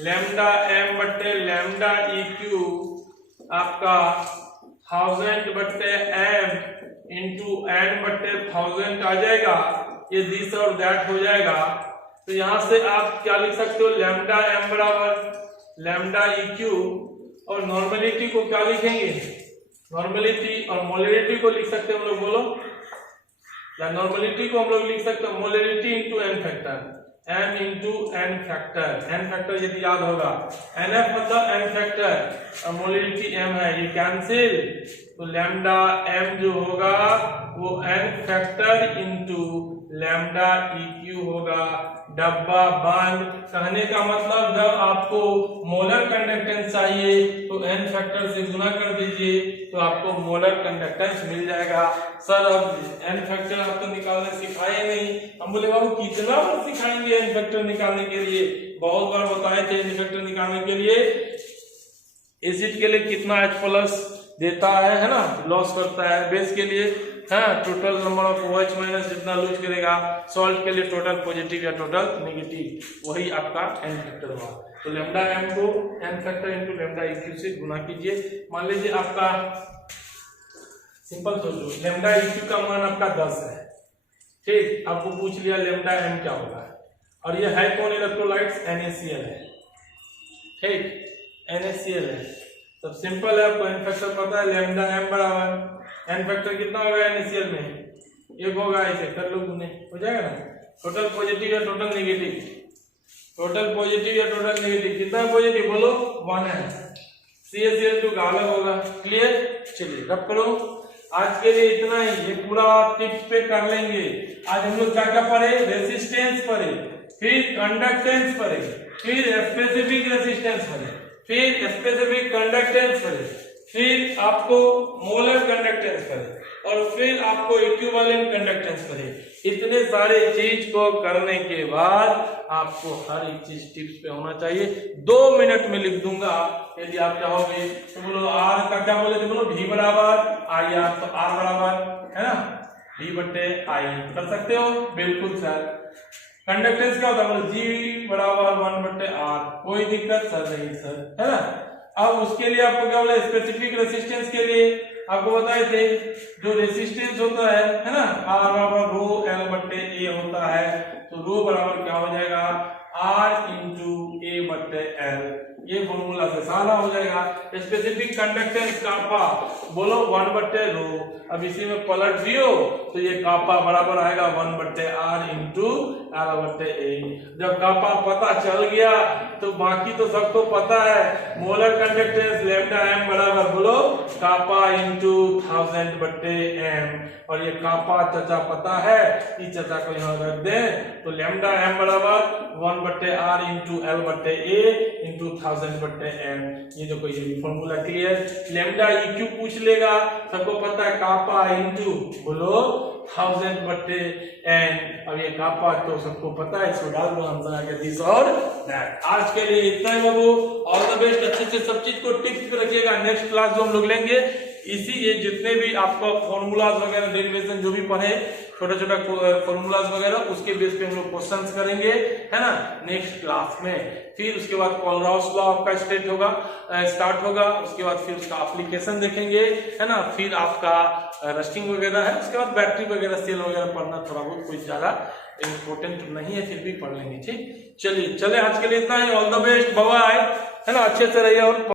लैम्डा एम बटे लैम्डा इक्यू आपका 1000/m इंटू n बटे 1000 आ जाएगा, ये दिस और दैट हो जाएगा। तो यहां से आप क्या लिख सकते हो? लैम्डा एम बराबर लैम्डा इक्यू, और नॉर्मलिटी को क्या लिखेंगे? नॉर्मलिटी और मोलरिटी को लिख सकते हैं हम लोग, बोलो, या नॉर्मलिटी को हम लोग लिख सकते हैं molarity into n factor, m into n factor. N factor यदि याद होगा, nf मतलब एन फैक्टर और मोलरिटी m है, ये कैंसिल, तो लैम्डा m जो होगा वो n फैक्टर इंटू लैम्डा इक्यू होगा। डब्बा बंद। कहने का मतलब जब आपको मोलर कंडक्टेंस चाहिए तो n फैक्टर से गुना कर दीजिए तो आपको मोलर कंडक्टेंस मिल जाएगा। सर अब n फैक्टर आपको निकालने सिखाए नहीं। हम बोले बाबू कितना बार सिखाएंगे n फैक्टर निकालने के लिए? बहुत बार बताए थे n फैक्टर निकालने के लिए एसिड के लिए कितना H+ देता है ना, लॉस करता है। बेस के लिए हाँ total number of OH minus जितना लूज करेगा। सॉल्ट के लिए टोटल पॉजिटिव या टोटल नेगेटिव, वही आपका n फैक्टर हुआ। तो लैम्डा m को n फैक्टर इंटू लैम्डा इक्यू से गुना कीजिए। मान लीजिए आपका सिंपल सोचो, लैम्डा इक्यू का मान आपका 10 है, ठीक। आपको पूछ लिया लैम्डा m क्या होगा, और ये है कौन? इलेक्ट्रोलाइट्स NaCl है, ठीक, NaCl है। तो सिंपल है, आपको n फैक्टर पता है, लैम्डा m बराबर n फैक्टर कितना होगा NaCl में? 1 होगा, ऐसे कर लो गुने, हो जाएगा ना। टोटल पॉजिटिव या टोटल नेगेटिव? टोटल पॉजिटिव या टोटल नेगेटिव? कितना पॉजिटिव बोलो? 1 है। CaCl2 का अलग होगा। क्लियर? चलिए रब करो। आज के लिए इतना ही, ये पूरा टिप्स पे कर लेंगे। आज हम लोग क्या क्या पढ़े? रेसिस्टेंस पढ़े, फिर कंडक्टेंस पढ़े, फिर स्पेसिफिक रेसिस्टेंस पढ़े, फिर स्पेसिफिक कंडक्टेंस पढ़े, फिर आपको मोलर कंडक्टेंस पढ़े, और फिर आपको इक्विवेलेंट कंडक्टेंस पढ़े। इतने सारे चीज को करने के बाद आपको हर एक चीज टिप्स पे होना चाहिए। 2 मिनट में लिख दूंगा यदि आप चाहोगे तो। बोलो आर का क्या बोले थे? बोलो डी बराबर आई आर, तो आर बराबर है ना डी बटे आई, कर सकते हो? बिल्कुल सर। कंडक्टेंस क्या होता है? बोलो जी बराबर 1/r। कोई दिक्कत सर? नहीं सर, है ना। अब उसके लिए आपको क्या बोला? स्पेसिफिक रेसिस्टेंस के लिए आपको बताए थे जो रेसिस्टेंस होता है ना, R बराबर रो L बटे A होता है। तो रो बराबर क्या हो जाएगा? R इंटू A बटे L। ये फॉर्मूला से सारा हो जाएगा। स्पेसिफिक कंडक्टेंस कापा, बोलो 1/रो। अब इसी में पलट दियो तो ये कापा बराबर आएगा 1/r इंटू L/A। जब कापा पता चल गया तो बाकी तो सबको पता है, मोलर कंडक्टेंस लैम्डा m बराबर बोलो कापा इंटू 1000/m। और ये कापा चचा पता है, इस चचा को यहाँ रख दें तो लैम्डा m बराबर 1/r into L/A into 1000/m। ये जो कोई फॉर्मूला क्लियर। लैम्डा EQ पूछ लेगा, सबको पता है कापा इंटू बोलो 1000/n। अब ये कापा तो सबको पता है, इसको डाल दो, आंसर आ गया दिस और दैट। आज के लिए इतना ही बाबू, ऑल द बेस्ट। अच्छे से सब चीज को टिप्स पे रखिएगा। नेक्स्ट क्लास जो हम लोग लेंगे इसी ये जितने भी आपका फॉर्मूलाज वगैरह डेरिवेशन जो भी पढ़े छोटा छोटा फॉर्मूलाज वगैरह, उसके बेस पे हम लोग क्वेश्चंस करेंगे, है ना, नेक्स्ट क्लास में। फिर उसके बाद कोलराउस लॉ आपका स्टार्ट होगा, उसके बाद फिर उसका एप्लीकेशन देखेंगे, है ना, फिर आपका रस्टिंग वगैरह है, उसके बाद बैटरी वगैरह सेल वगैरह पढ़ना थोड़ा बहुत, कोई ज्यादा इम्पोर्टेंट नहीं है, फिर भी पढ़ लेंगे। ठीक, चलिए आज के लिए इतना ही। All the best, bye bye, है ना, अच्छे से रहिए और